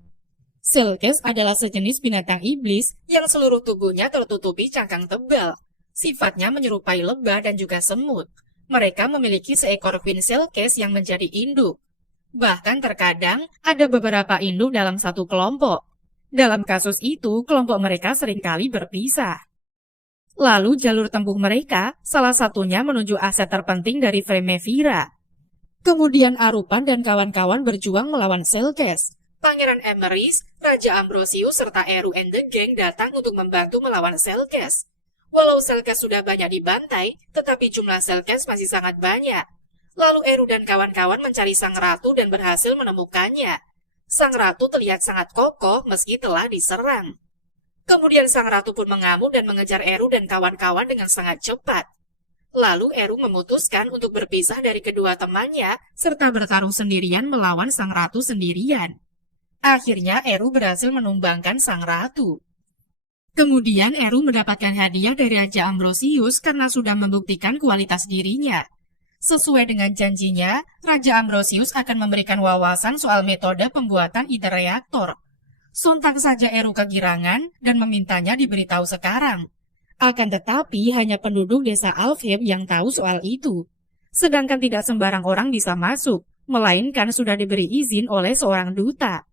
Selkes adalah sejenis binatang iblis yang seluruh tubuhnya tertutupi cangkang tebal. Sifatnya menyerupai lebah dan juga semut. Mereka memiliki seekor Queen Selkes yang menjadi induk. Bahkan terkadang ada beberapa induk dalam satu kelompok. Dalam kasus itu, kelompok mereka seringkali berpisah. Lalu jalur tempuh mereka, salah satunya menuju aset terpenting dari Fremevira. Kemudian Arupan dan kawan-kawan berjuang melawan Selkes. Pangeran Emrys, Raja Ambrosius, serta Eru and the Gang datang untuk membantu melawan Selkes. Walau Selkes sudah banyak dibantai, tetapi jumlah Selkes masih sangat banyak. Lalu Eru dan kawan-kawan mencari sang ratu dan berhasil menemukannya. Sang ratu terlihat sangat kokoh meski telah diserang. Kemudian sang ratu pun mengamuk dan mengejar Eru dan kawan-kawan dengan sangat cepat. Lalu Eru memutuskan untuk berpisah dari kedua temannya serta bertarung sendirian melawan sang ratu sendirian. Akhirnya Eru berhasil menumbangkan sang ratu. Kemudian Eru mendapatkan hadiah dari Raja Ambrosius karena sudah membuktikan kualitas dirinya. Sesuai dengan janjinya, Raja Ambrosius akan memberikan wawasan soal metode pembuatan ide reaktor. Sontak saja Eru kegirangan dan memintanya diberitahu sekarang. Akan tetapi hanya penduduk desa Alfheim yang tahu soal itu. Sedangkan tidak sembarang orang bisa masuk, melainkan sudah diberi izin oleh seorang duta.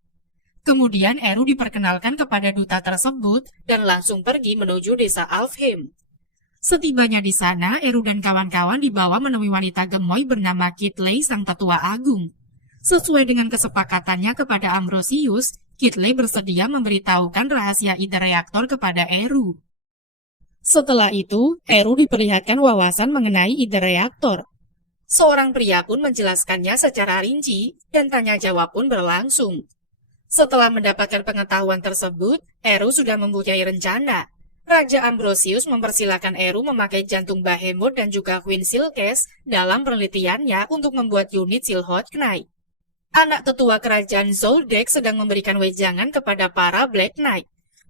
Kemudian Eru diperkenalkan kepada duta tersebut dan langsung pergi menuju desa Alfheim. Setibanya di sana, Eru dan kawan-kawan dibawa menemui wanita gemoy bernama Kitley sang tetua agung. Sesuai dengan kesepakatannya kepada Ambrosius, Kitley bersedia memberitahukan rahasia ide reaktor kepada Eru. Setelah itu, Eru diperlihatkan wawasan mengenai ide reaktor. Seorang pria pun menjelaskannya secara rinci, dan tanya jawab pun berlangsung. Setelah mendapatkan pengetahuan tersebut, Eru sudah mempunyai rencana. Raja Ambrosius mempersilahkan Eru memakai jantung Behemoth dan juga Queen Selkes dalam penelitiannya untuk membuat unit Silhouette Knight. Anak tetua kerajaan Zoldyck sedang memberikan wejangan kepada para Black Knight.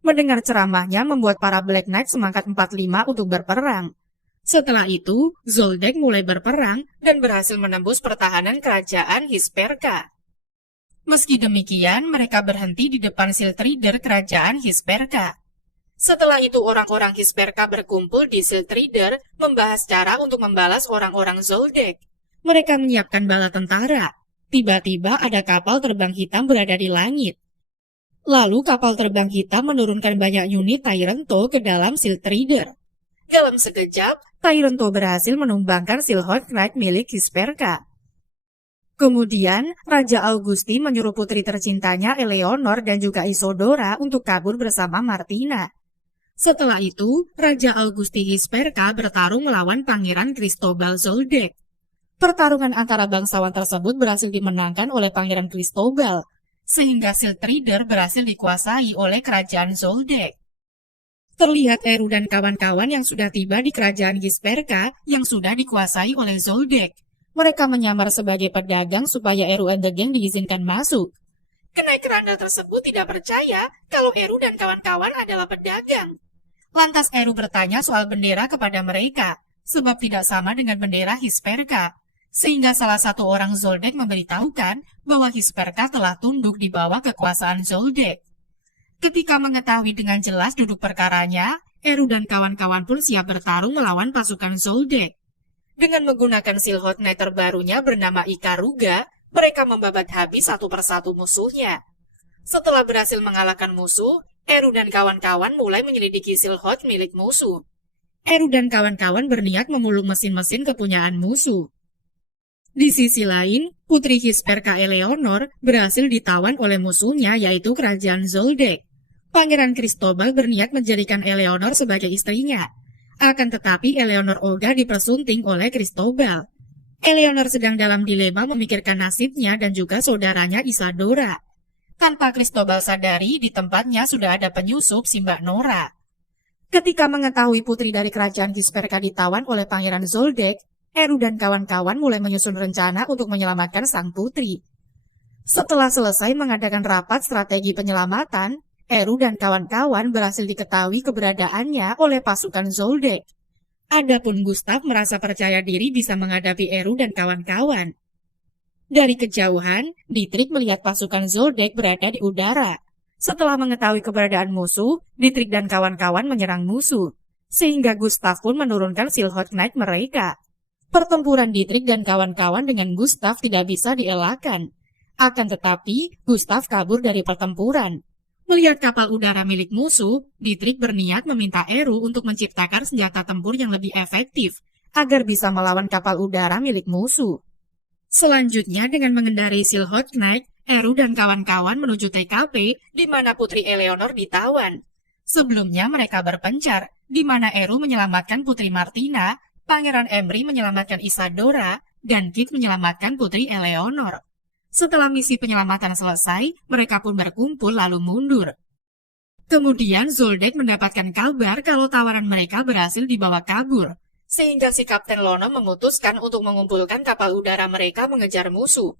Mendengar ceramahnya membuat para Black Knight semangat 45 untuk berperang. Setelah itu, Zoldyck mulai berperang dan berhasil menembus pertahanan kerajaan Hisperka. Meski demikian, mereka berhenti di depan Shield Reader kerajaan Hisperka. Setelah itu orang-orang Hisperka berkumpul di Shield Reader membahas cara untuk membalas orang-orang Zoldyck. Mereka menyiapkan bala tentara. Tiba-tiba ada kapal terbang hitam berada di langit. Lalu kapal terbang hitam menurunkan banyak unit Tyrento ke dalam Shield Reader. Dalam sekejap, Tyrento berhasil menumbangkan Silhouette Knight milik Hisperka. Kemudian, Raja Augustin menyuruh putri tercintanya Eleanor dan juga Isadora untuk kabur bersama Martina. Setelah itu, Raja Augusti Hisperka bertarung melawan Pangeran Cristobal Zoldyck. Pertarungan antara bangsawan tersebut berhasil dimenangkan oleh Pangeran Cristobal. sehingga Shield Trader berhasil dikuasai oleh kerajaan Zoldyck. Terlihat Eru dan kawan-kawan yang sudah tiba di kerajaan Gisperka yang sudah dikuasai oleh Zoldyck. Mereka menyamar sebagai pedagang supaya Eru and the Gang diizinkan masuk. Knight Runner tersebut tidak percaya kalau Eru dan kawan-kawan adalah pedagang. Lantas Eru bertanya soal bendera kepada mereka, sebab tidak sama dengan bendera Hisperka. Sehingga salah satu orang Zoldyck memberitahukan bahwa Hisperka telah tunduk di bawah kekuasaan Zoldyck. Ketika mengetahui dengan jelas duduk perkaranya, Eru dan kawan-kawan pun siap bertarung melawan pasukan Zoldyck. Dengan menggunakan Silhouette Knight terbarunya bernama Ikaruga, mereka membabat habis satu persatu musuhnya. Setelah berhasil mengalahkan musuh, Eru dan kawan-kawan mulai menyelidiki Silhouette milik musuh. Eru dan kawan-kawan berniat memulung mesin-mesin kepunyaan musuh. Di sisi lain, Putri Hisperka Eleanor berhasil ditawan oleh musuhnya yaitu kerajaan Zoldyck. Pangeran Cristobal berniat menjadikan Eleanor sebagai istrinya. Akan tetapi Eleanor Olga dipersunting oleh Cristobal. Eleanor sedang dalam dilema memikirkan nasibnya dan juga saudaranya Isadora. Tanpa Cristobal sadari, di tempatnya sudah ada penyusup si Mbak Nora. Ketika mengetahui putri dari kerajaan Gisperka ditawan oleh Pangeran Zoldyck, Eru dan kawan-kawan mulai menyusun rencana untuk menyelamatkan sang putri. Setelah selesai mengadakan rapat strategi penyelamatan, Eru dan kawan-kawan berhasil diketahui keberadaannya oleh pasukan Zoldyck. Adapun Gustav merasa percaya diri bisa menghadapi Eru dan kawan-kawan. Dari kejauhan, Dietrich melihat pasukan Zoldyck berada di udara. Setelah mengetahui keberadaan musuh, Dietrich dan kawan-kawan menyerang musuh, sehingga Gustav pun menurunkan Silhouette Knight mereka. Pertempuran Dietrich dan kawan-kawan dengan Gustav tidak bisa dielakkan. Akan tetapi, Gustav kabur dari pertempuran. Melihat kapal udara milik musuh, Dietrich berniat meminta Eru untuk menciptakan senjata tempur yang lebih efektif, agar bisa melawan kapal udara milik musuh. Selanjutnya, dengan mengendarai Silhouette Knight, Eru dan kawan-kawan menuju TKP, di mana Putri Eleanor ditawan. Sebelumnya mereka berpencar, di mana Eru menyelamatkan Putri Martina, Pangeran Emery menyelamatkan Isadora, dan Kit menyelamatkan Putri Eleanor. Setelah misi penyelamatan selesai, mereka pun berkumpul lalu mundur. Kemudian Zoldyck mendapatkan kabar kalau tawaran mereka berhasil dibawa kabur, sehingga si Kapten Lono memutuskan untuk mengumpulkan kapal udara mereka mengejar musuh.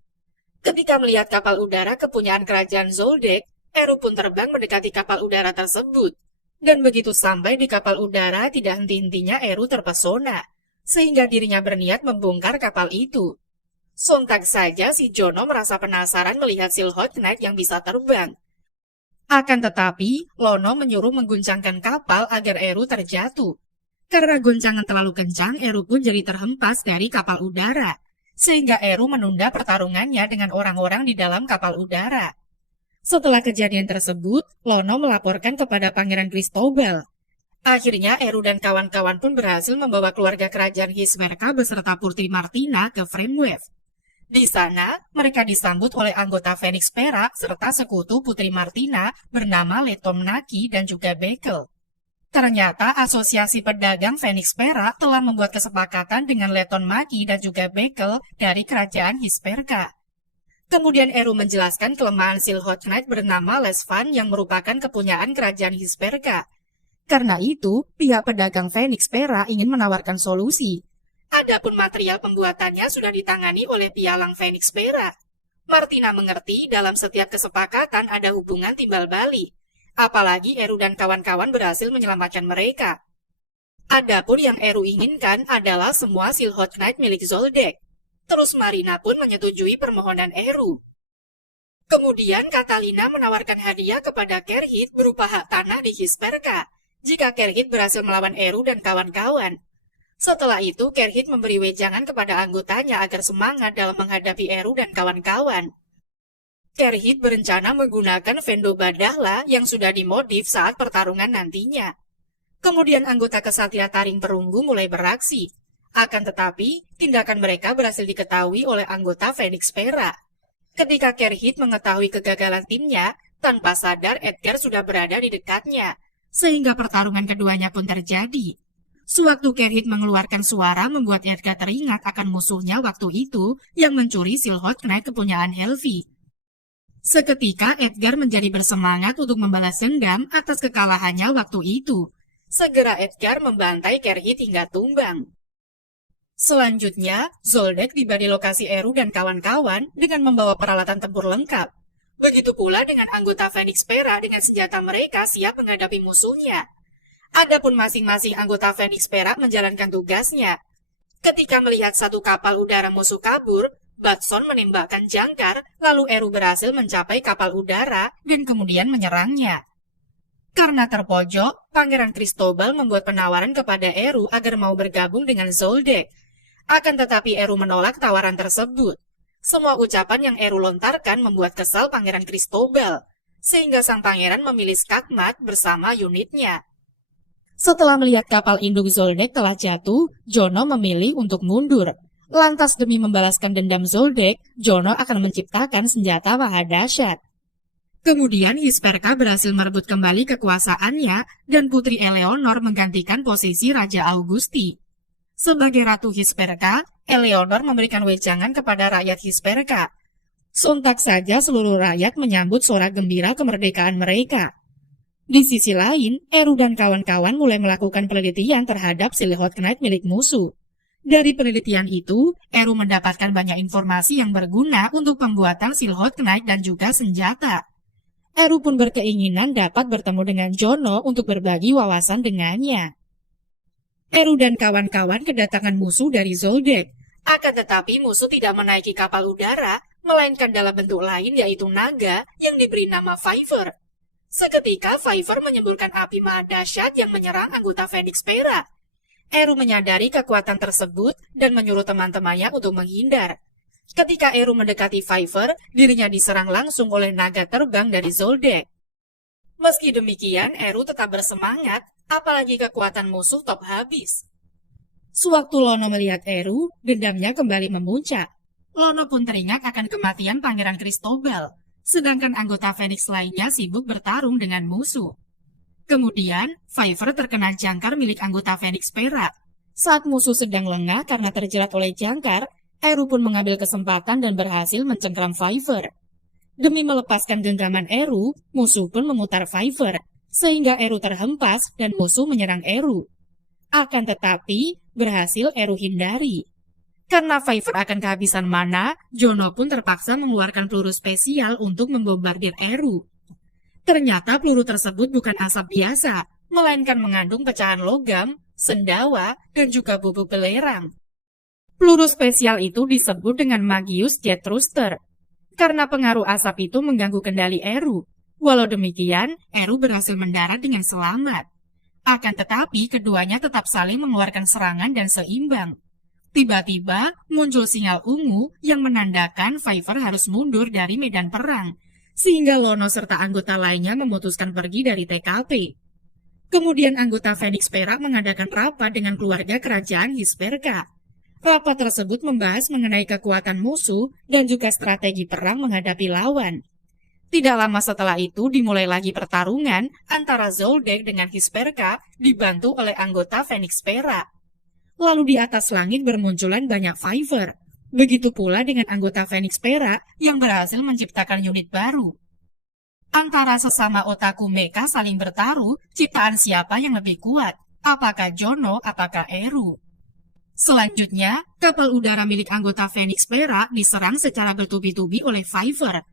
Ketika melihat kapal udara kepunyaan kerajaan Zoldyck, Eru pun terbang mendekati kapal udara tersebut. Dan begitu sampai di kapal udara, tidak henti-hentinya Eru terpesona, sehingga dirinya berniat membongkar kapal itu. Sontak saja si Jono merasa penasaran melihat Silhouette Knight yang bisa terbang. Akan tetapi, Lono menyuruh mengguncangkan kapal agar Eru terjatuh. Karena goncangan terlalu kencang, Eru pun jadi terhempas dari kapal udara, sehingga Eru menunda pertarungannya dengan orang-orang di dalam kapal udara. Setelah kejadian tersebut, Lono melaporkan kepada Pangeran Cristobal. Akhirnya, Eru dan kawan-kawan pun berhasil membawa keluarga kerajaan Hisperka beserta Putri Martina ke Framewave. Di sana, mereka disambut oleh anggota Phoenix Perak serta sekutu Putri Martina bernama Letom Naki dan juga Bekel. Ternyata Asosiasi Pedagang Phoenix Perak telah membuat kesepakatan dengan Leton Maki dan juga Bekel dari kerajaan Hisperka. Kemudian Eru menjelaskan kelemahan Silhouette Knight bernama Lesvan yang merupakan kepunyaan kerajaan Hisperka. Karena itu, pihak pedagang Phoenix Perak ingin menawarkan solusi. Adapun material pembuatannya sudah ditangani oleh pialang Phoenix Perak. Martina mengerti dalam setiap kesepakatan ada hubungan timbal balik. Apalagi Eru dan kawan-kawan berhasil menyelamatkan mereka. Adapun yang Eru inginkan adalah semua Silhouette Knight milik Zoldyck. Terus Marina pun menyetujui permohonan Eru. Kemudian Catalina menawarkan hadiah kepada Kerhit berupa hak tanah di Hisperka jika Kerhit berhasil melawan Eru dan kawan-kawan. Setelah itu, Kerhit memberi wejangan kepada anggotanya agar semangat dalam menghadapi Eru dan kawan-kawan. Kerhit berencana menggunakan Vendo Badahla yang sudah dimodif saat pertarungan nantinya. Kemudian anggota Kesatria Taring Perunggu mulai beraksi. Akan tetapi, tindakan mereka berhasil diketahui oleh anggota Phoenix Perak. Ketika Kerhit mengetahui kegagalan timnya, tanpa sadar Edgar sudah berada di dekatnya, sehingga pertarungan keduanya pun terjadi. Sewaktu Kerhit mengeluarkan suara membuat Edgar teringat akan musuhnya waktu itu yang mencuri Silhouette Knight kepunyaan Helvi. Seketika Edgar menjadi bersemangat untuk membalas dendam atas kekalahannya waktu itu. Segera Edgar membantai Kerhit hingga tumbang. Selanjutnya, Zoldyck tiba di lokasi Eru dan kawan-kawan dengan membawa peralatan tempur lengkap. Begitu pula dengan anggota Phoenix Pera dengan senjata mereka siap menghadapi musuhnya. Adapun masing-masing anggota Phoenix Pera menjalankan tugasnya. Ketika melihat satu kapal udara musuh kabur, Batson menembakkan jangkar, lalu Eru berhasil mencapai kapal udara dan kemudian menyerangnya. Karena terpojok, Pangeran Cristobal membuat penawaran kepada Eru agar mau bergabung dengan Zoldyck. Akan tetapi Eru menolak tawaran tersebut. Semua ucapan yang Eru lontarkan membuat kesal Pangeran Cristobal, sehingga sang pangeran memilih skakmat bersama unitnya. Setelah melihat kapal induk Zoldyck telah jatuh, Jono memilih untuk mundur. Lantas demi membalaskan dendam Zoldyck, Jono akan menciptakan senjata maha dahsyat. Kemudian Hisperka berhasil merebut kembali kekuasaannya dan Putri Eleanor menggantikan posisi Raja Augusti. Sebagai Ratu Hisperka, Eleanor memberikan wejangan kepada rakyat Hisperka. Sontak saja seluruh rakyat menyambut sorak gembira kemerdekaan mereka. Di sisi lain, Eru dan kawan-kawan mulai melakukan penelitian terhadap Silhouette Knight milik musuh. Dari penelitian itu, Eru mendapatkan banyak informasi yang berguna untuk pembuatan Silhouette Knight dan juga senjata. Eru pun berkeinginan dapat bertemu dengan Jono untuk berbagi wawasan dengannya. Eru dan kawan-kawan kedatangan musuh dari Zoldyck. Akan tetapi musuh tidak menaiki kapal udara, melainkan dalam bentuk lain yaitu naga yang diberi nama Fiver. Seketika Fiver menyemburkan api maha dahsyat yang menyerang anggota Phoenix Pera. Eru menyadari kekuatan tersebut dan menyuruh teman-temannya untuk menghindar. Ketika Eru mendekati Fiver, dirinya diserang langsung oleh naga terbang dari Zoldyck. Meski demikian, Eru tetap bersemangat, apalagi kekuatan musuh top habis. Sewaktu Lono melihat Eru, dendamnya kembali memuncak. Lono pun teringat akan kematian Pangeran Cristobal, sedangkan anggota Phoenix lainnya sibuk bertarung dengan musuh. Kemudian, Fiver terkena jangkar milik anggota Phoenix Pera. Saat musuh sedang lengah karena terjerat oleh jangkar, Eru pun mengambil kesempatan dan berhasil mencengkram Fiver. Demi melepaskan genggaman Eru, musuh pun memutar Fiver, sehingga Eru terhempas dan musuh menyerang Eru. Akan tetapi, berhasil Eru hindari. Karena Fiver akan kehabisan mana, Jono pun terpaksa mengeluarkan peluru spesial untuk membombardir Eru. Ternyata peluru tersebut bukan asap biasa, melainkan mengandung pecahan logam, sendawa, dan juga bubuk belerang. Peluru spesial itu disebut dengan Magius Jet Thruster. Karena pengaruh asap itu mengganggu kendali Eru. Walau demikian, Eru berhasil mendarat dengan selamat. Akan tetapi, keduanya tetap saling mengeluarkan serangan dan seimbang. Tiba-tiba, muncul sinyal ungu yang menandakan Fiver harus mundur dari medan perang, sehingga Lono serta anggota lainnya memutuskan pergi dari TKP. Kemudian anggota Phoenix Pera mengadakan rapat dengan keluarga kerajaan Hisperka. Rapat tersebut membahas mengenai kekuatan musuh dan juga strategi perang menghadapi lawan. Tidak lama setelah itu dimulai lagi pertarungan antara Zoldyck dengan Hisperka dibantu oleh anggota Phoenix Pera. Lalu di atas langit bermunculan banyak Fiver. Begitu pula dengan anggota Phoenix Pera yang berhasil menciptakan unit baru. Antara sesama otaku mecha saling bertaruh, ciptaan siapa yang lebih kuat, apakah Jono, apakah Eru. Selanjutnya, kapal udara milik anggota Phoenix Pera diserang secara bertubi-tubi oleh Fiver.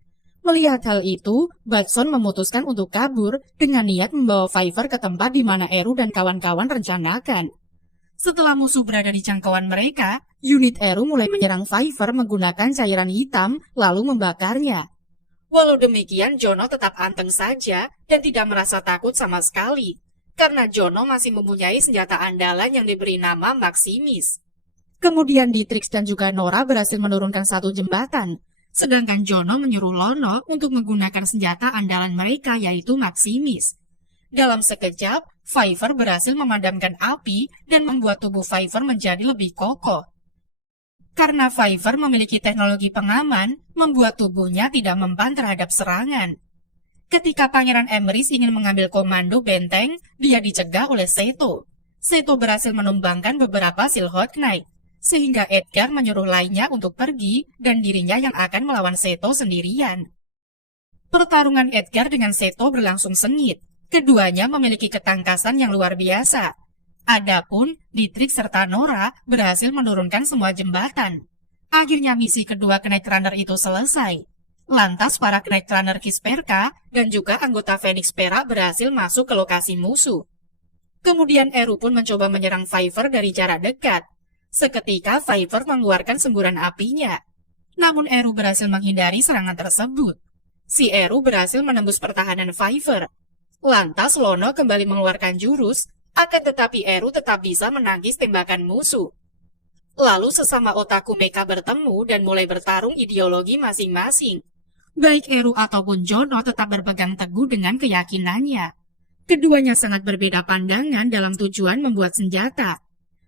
Melihat hal itu, Batson memutuskan untuk kabur dengan niat membawa Fiver ke tempat di mana Eru dan kawan-kawan rencanakan. Setelah musuh berada di jangkauan mereka, unit Eru mulai menyerang Fiver menggunakan cairan hitam lalu membakarnya. Walau demikian, Jono tetap anteng saja dan tidak merasa takut sama sekali, karena Jono masih mempunyai senjata andalan yang diberi nama Maximis. Kemudian Dietrich dan juga Nora berhasil menurunkan satu jembatan, sedangkan Jono menyuruh Lono untuk menggunakan senjata andalan mereka yaitu Maximis. Dalam sekejap, Fiver berhasil memadamkan api dan membuat tubuh Fiver menjadi lebih kokoh. Karena Fiver memiliki teknologi pengaman, membuat tubuhnya tidak mempan terhadap serangan. Ketika Pangeran Emrys ingin mengambil komando benteng, dia dicegah oleh Seto. Seto berhasil menumbangkan beberapa Silhouette Knight, sehingga Edgar menyuruh lainnya untuk pergi dan dirinya yang akan melawan Seto sendirian. Pertarungan Edgar dengan Seto berlangsung sengit. Keduanya memiliki ketangkasan yang luar biasa. Adapun Dietrich serta Nora berhasil menurunkan semua jembatan. Akhirnya misi kedua Knight Runner itu selesai. Lantas para Knight Runner Kisperka dan juga anggota Phoenix Perak berhasil masuk ke lokasi musuh. Kemudian Eru pun mencoba menyerang Fiver dari jarak dekat. Seketika Fiver mengeluarkan semburan apinya. Namun Eru berhasil menghindari serangan tersebut. Si Eru berhasil menembus pertahanan Fiver. Lantas Lono kembali mengeluarkan jurus, akan tetapi Eru tetap bisa menangkis tembakan musuh. Lalu sesama otaku mecha bertemu dan mulai bertarung ideologi masing-masing. Baik Eru ataupun Jono tetap berpegang teguh dengan keyakinannya. Keduanya sangat berbeda pandangan dalam tujuan membuat senjata.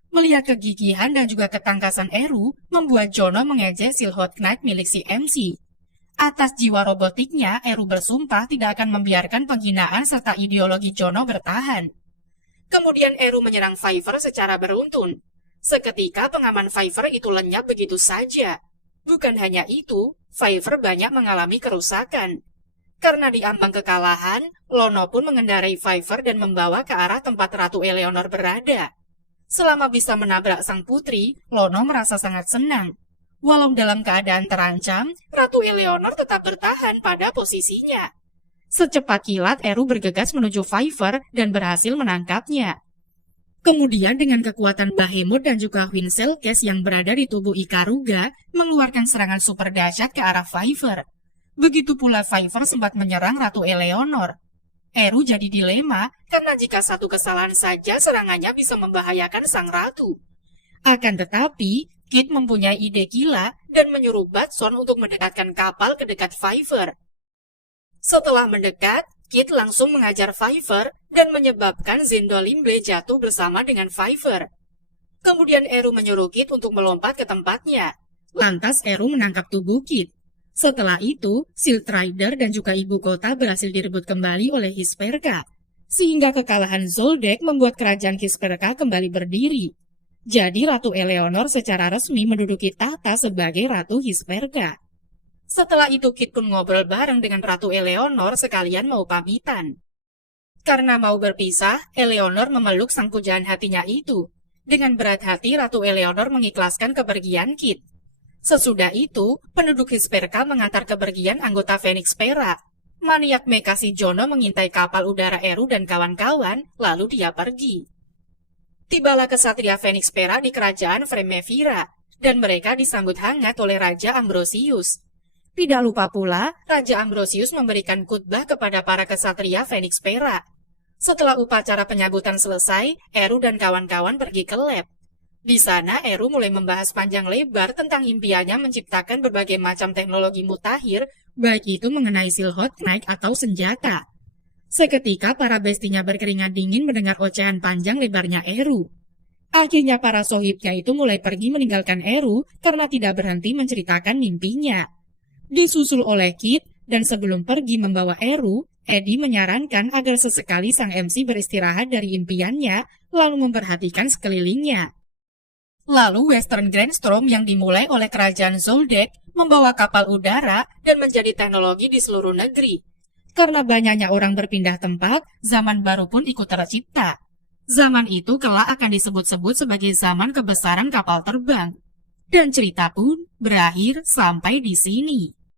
Melihat kegigihan dan juga ketangkasan Eru, membuat Jono mengejek Silhouette Knight milik si MC. Atas jiwa robotiknya, Eru bersumpah tidak akan membiarkan penghinaan serta ideologi Jono bertahan. Kemudian Eru menyerang Fiver secara beruntun. Seketika pengaman Fiver itu lenyap begitu saja. Bukan hanya itu, Fiver banyak mengalami kerusakan. Karena diambang kekalahan, Lono pun mengendarai Fiver dan membawa ke arah tempat Ratu Eleanor berada. Selama bisa menabrak sang putri, Lono merasa sangat senang. Walau dalam keadaan terancam, Ratu Eleanor tetap bertahan pada posisinya. Secepat kilat, Eru bergegas menuju Fiver dan berhasil menangkapnya. Kemudian dengan kekuatan Behemoth dan juga Winselkes yang berada di tubuh Ikaruga, mengeluarkan serangan super dahsyat ke arah Fiver. Begitu pula Fiver sempat menyerang Ratu Eleanor. Eru jadi dilema karena jika satu kesalahan saja serangannya bisa membahayakan sang ratu. Akan tetapi, Kit mempunyai ide gila dan menyuruh Batson untuk mendekatkan kapal ke dekat Fiver. Setelah mendekat, Kit langsung mengajar Fiver dan menyebabkan Zendolimble jatuh bersama dengan Fiver. Kemudian Eru menyuruh Kit untuk melompat ke tempatnya. Lantas Eru menangkap tubuh Kit. Setelah itu, Shield Rider dan juga ibu kota berhasil direbut kembali oleh Hisperka. Sehingga kekalahan Zoldyck membuat kerajaan Hisperka kembali berdiri. Jadi Ratu Eleanor secara resmi menduduki tahta sebagai Ratu Hisperka. Setelah itu Kit pun ngobrol bareng dengan Ratu Eleanor sekalian mau pamitan. Karena mau berpisah, Eleanor memeluk sang pujaan hatinya itu. Dengan berat hati, Ratu Eleanor mengikhlaskan kepergian Kit. Sesudah itu, penduduk Hisperka mengantar kepergian anggota Phoenix Perak. Maniak mecha si Jono mengintai kapal udara Eru dan kawan-kawan, lalu dia pergi. Tibalah kesatria Phoenix Perak di kerajaan Fremevira, dan mereka disambut hangat oleh Raja Ambrosius. Tidak lupa pula, Raja Ambrosius memberikan khutbah kepada para kesatria Phoenix Perak. Setelah upacara penyambutan selesai, Eru dan kawan-kawan pergi ke lab. Di sana, Eru mulai membahas panjang lebar tentang impiannya menciptakan berbagai macam teknologi mutakhir, baik itu mengenai Silhouette Knight atau senjata. Seketika para bestinya berkeringat dingin mendengar ocehan panjang lebarnya Eru. Akhirnya para sohibnya itu mulai pergi meninggalkan Eru karena tidak berhenti menceritakan mimpinya. Disusul oleh Kit, dan sebelum pergi membawa Eru, Eddie menyarankan agar sesekali sang MC beristirahat dari impiannya, lalu memperhatikan sekelilingnya. Lalu Western Grand Storm yang dimulai oleh kerajaan Zoldyck membawa kapal udara dan menjadi teknologi di seluruh negeri. Karena banyaknya orang berpindah tempat, zaman baru pun ikut tercipta. Zaman itu kelak akan disebut-sebut sebagai zaman kebesaran kapal terbang. Dan cerita pun berakhir sampai di sini.